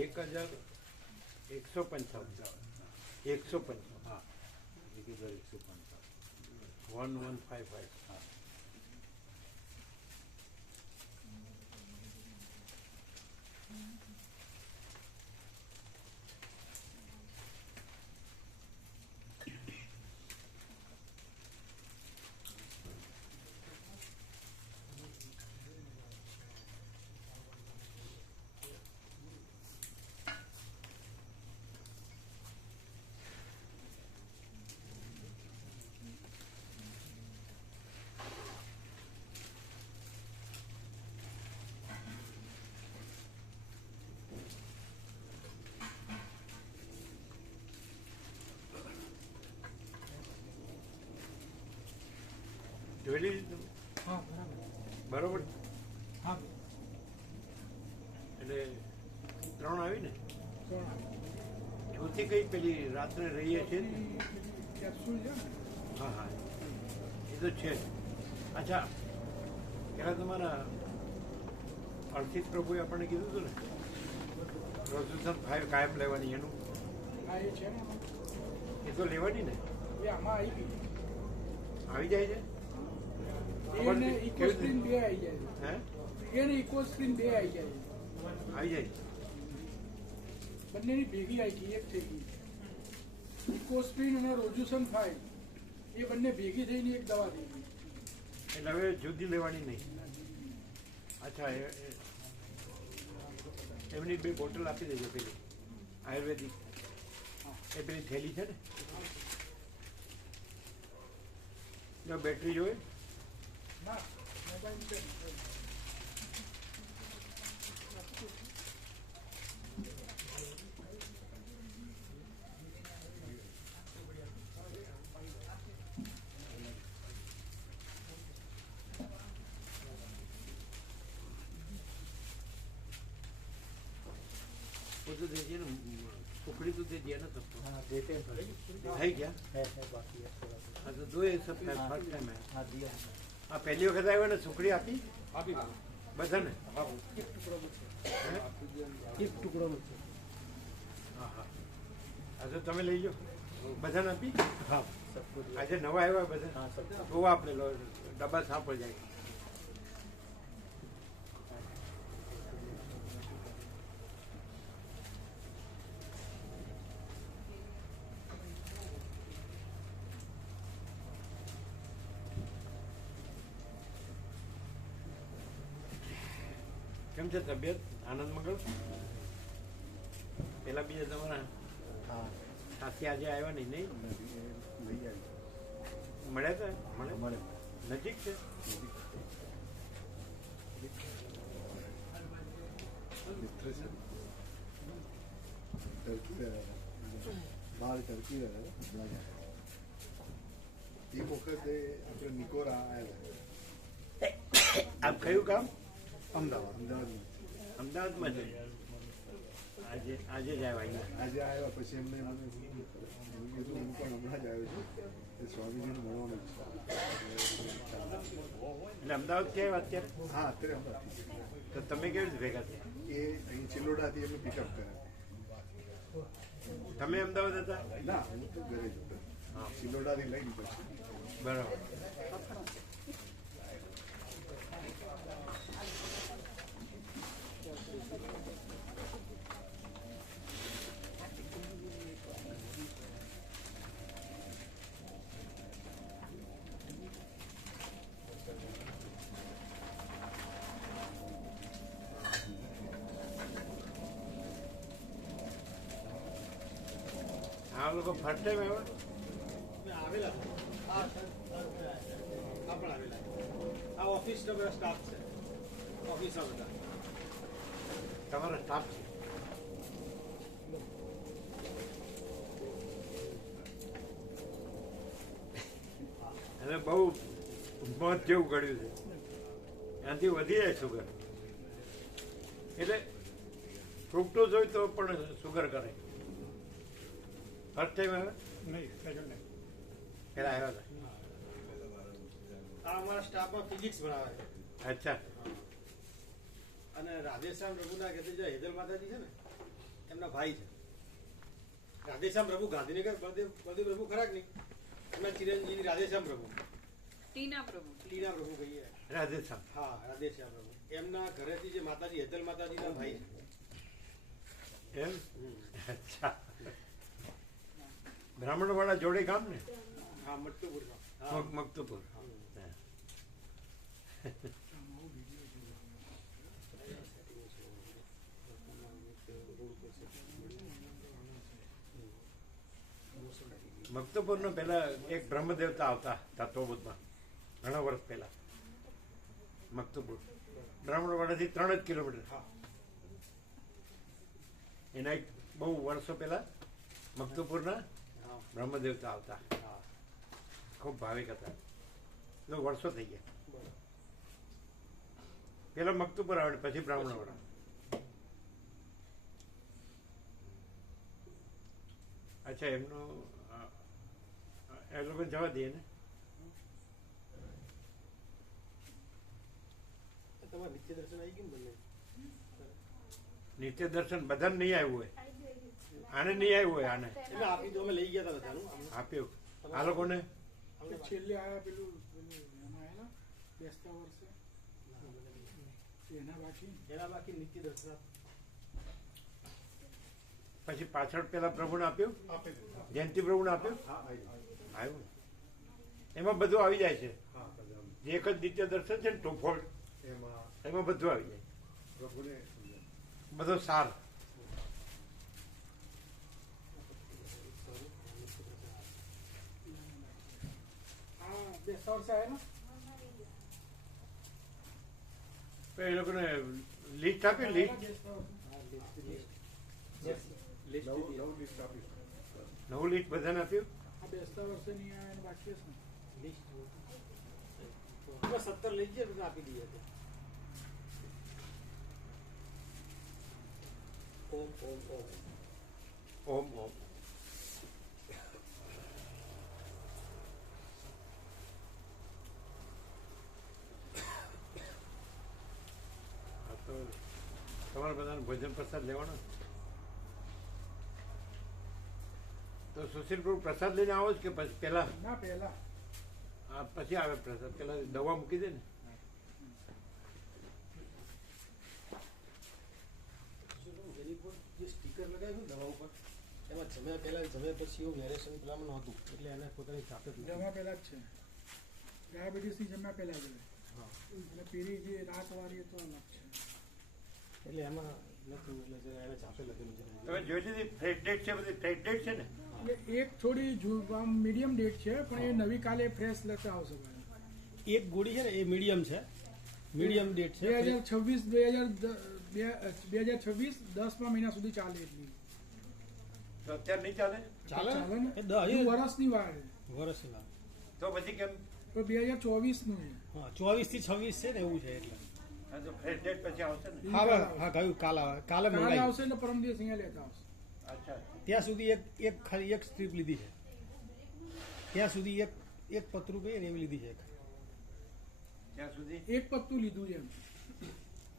એક 1155. 155. હા 1155. 1155. હા. જોઈ લીધું? હા બરોબર. હા એટલે 3 આવી ને? ચોથી કઈ પેલી રાત્રે રહીએ છીએ ને? હા હા એ તો છે. અચ્છા, પેલા તમારા અર્થિત પ્રભુએ આપણને કીધું હતું ને પ્રોસેસન 5 કાયમ લેવાની, એનું એ તો લેવાની ને? આવી જાય છે. એને ઇકો સ્ક્રીન બે આવી જાય હે એને ઇકો સ્ક્રીન બે આવી જાય આવી જાય બંનેની ભેગી આવી ગઈ એક થઈ ગઈ ઇકો સ્ક્રીન અને રોઝ્યુસન 5 એ બંને ભેગી થઈને એક દવા થઈ ગઈ એટલે હવે જુદી લેવાની નહીં. અચ્છા એમની 2 બોટલ આપી દેજો પેલી આયુર્વેદિક એ પેલી થેલી છે ને જો બેટરી જોઈએ ના મોબાઈલ છે वो तो दीजिए ना टुकड़ी तो दीजिए ना सबको. हाँ देते हैं थोड़े है क्या है बाकी है थोड़ा सा हाँ तो दो एक सब फर्स्ट टाइम है. हाँ दिया है આ પહેલી વખત આવ્યો ને સુખડી આપી બધાને એક ટુકડો બચે હે? એક ટુકડો બચે હા હા હા તો તમે લઈ જાઓ બધાને આપી हाँ सबको दिया આજે નવા આવ્યા બધા हाँ सबको બહુ આપણે લો ડબ્બા સાફ हो જાય. કેમ છે તબિયત આનંદ મંગળ પેલા બીજા તમારા हाँ સાથી આજે આવ્યા નહીં નહીં नहीं आई મળ્યા હતા મળે हमारे નજીક છે મિત્ર છે ટર્કી રહ્યા હતા બહાર ટર્કી રહ્યા હતા એ વખતે આપણે નિકોરા આવ્યા આપ કયું કામ અમદાવાદમાં અમદાવાદમાં છે આજે આજે જ આવ્યા અહીંયા આજે આવ્યા પછી એમને મને કીધું હું પણ હમણાં જ આવ્યો છું એ સ્વામીજીને મળવાનું છે એટલે અમદાવાદ ક્યાં આવ્યા અત્યારે હા અત્યારે હમણાં તો તમે કેવી રીતે ભેગા થયા એ અહીં ચિલોડાથી એમને પિકઅપ કર્યા તમે અમદાવાદ હતા ના હું તો ઘરે જ હતો ચિલોડાથી લઈને પછી બરાબર આ લોકો ફર્સ્ટ ટાઈમ આવ્યા આ ઓફિસનો બધા સ્ટાફ છે ઓફિસના બધા તમારા સ્ટાફ છે અને બહુ મોત જેવું ગળ્યું છે એનાથી વધી જાય સુગર એટલે ફ્રુક્ટોઝ હોય તો પણ સુગર કરે ફર્સ્ટ ટાઈમ આવે નહીં સેકન્ડ નહીં પેલા આવ્યા આ અમારા સ્ટાફમાં ફિઝિક્સ ભણાવે છે હતા અચ્છા અને રાધેશ્યામ પ્રભુના કે જે હેદલ માતાજી છે ને એમના ભાઈ છે રાધેશ્યામ પ્રભુ ગાંધીનગર બળદેવ પ્રભુ ખરા કે નહીં એમના ચિરંજીવી રાધેશ્યામ પ્રભુ ટીના પ્રભુ ટીના પ્રભુ કહીએ રાજસ્થાન હા રાધેશ્યામ પ્રભુ એમના ઘરેથી જે માતાજી હેદલ માતાજીના ભાઈ છે એમ અચ્છા બ્રાહ્મણવાળા જોડે ગામ ને હા મટ્ટુપુરમાં હા મક્તુપુર મક્તુપુર નો પેલા એક બ્રહ્મદેવતા આવતા તત્વબોધમાં ઘણા વર્ષ પહેલા મક્તુપુર બ્રાહ્મણવાડાથી 3 જ કિલોમીટર હા એના એક બહુ વર્ષો પહેલા મક્તુપુરના હા બ્રહ્મદેવતા આવતા હા ખૂબ ભાવિક હતા તો વર્ષો થઈ ગયા બરાબર પેલા મક્તુપુર આવે પછી બ્રાહ્મણવાડા અચ્છા એમનું એ લોકો જવા દઈએ ને તમારે નિત્ય દર્શન આવી ગયું ને બંને નિત્ય દર્શન બધાને નહીં આવ્યું હોય આને નહીં આવ્યું હોય આને એટલે આપી દો અમે લઈ ગયા હતા બધાનું આપ્યું આ લોકોને છેલ્લે આયા પેલું એમાં આયા બેસતા વર્ષે એના બાકી એના બાકી નિત્ય દર્શન પછી પાછળ પેલા પ્રભુને આપ્યું, આપે છે. જયંતિ પ્રભુને આપ્યું, હા આવી આવ્યું. એમાં બધું આવી જાય છે. હા બધા જે એક જ નિત્ય દર્શન છે ને ટોફોલ્ડ, એમાં એમાં બધું આવી જાય, પ્રભુને સમજાય. બધો સાર. હા બેસતા વર્ષે આવ્યા ને તો એ લોકોને લિસ્ટ આપી, લિસ્ટ બેસતા વર્ષે નવું લિસ્ટ આપીશું. નવું લિસ્ટ બધાને આપ્યું. આ બેસતા વર્ષે નહીં આવ્યા એનું બાકી છે ને લિસ્ટ 17 લઈ જઈએ તો આપી દઈએ તો. ઓમ ઓમ ઓમ ઓમ ઓમ. હા તો તમારે બધાને ભોજન પ્રસાદ લેવાનો. તો સુશીલ પ્રભુ પ્રસાદ લઈને આવો જ કે પછી પહેલા? ના પહેલા હા પછી આવે પ્રસાદ, પેલા દવા મૂકી દે ને. જેની ઉપર જે સ્ટીકર લગાવ્યું દવા ઉપર એમાં જમ્યા પહેલા જમ્યા પછી એવું વેરેશન પેલામાં નહોતું એટલે એને પોતાની જાતે જ જમા પહેલા જ છે ડાયાબિટીસની જમા પહેલા જ હોય. હા. એટલે પેલી જે રાત વાળી તો અલગ છે. એટલે એમાં નથી એટલે જરા એને જાતે લખેલું છે. તમે જોઈ લીધી ફ્રેશ ડેટ છે, બધી ફ્રેશ ડેટ છે ને. એટલે એક થોડી આમ મીડિયમ ડેટ છે પણ એ નવી કાલે ફ્રેશ લેતા આવશે ભાઈ. એક ગોળી છે ને એ મીડિયમ છે, મીડિયમ ડેટ છે. 2026 10મા મહિના સુધી ચાલે એટલી તો અત્યારે નહીં ચાલે ચાલે ચાલે ને? એ હજુ વર્ષની વાર છે વર્ષના તો પછી કેમ? પણ 2024 નું છે. હા 24 થી 26 છે ને એવું છે એટલે હા તો ફ્રેશ ડેટ પછી આવશે ને. ઈ હા કાલે હા કહ્યું કાલે કાલે મંગાવી આવશે એટલે પરમ દિવસ અહીંયા લેતા આવશે. અચ્છા. ત્યાં સુધી એક ખાલી એક સ્ટ્રીપ લીધી છે, ત્યાં સુધી એક પતરું કહીએ ને એવી લીધી છે. ત્યાં સુધી. એક પત્તું લીધું છે એમ.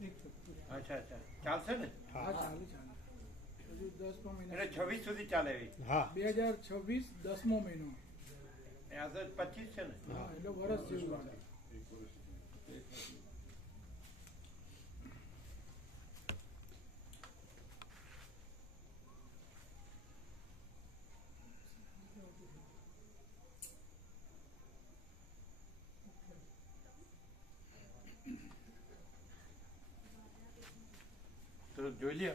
એક પત્તું. અચ્છા અચ્છા, ચાલશે ને. હા હા ચાલે ચાલે હજુ 10મા મહિના એટલે 26 સુધી ચાલે એવી. હા 2026 10મો મહિનો. આ તો 25 છે ને. હા એટલે વર્ષ જેવું લાગે. તો જોઈ લઈએ.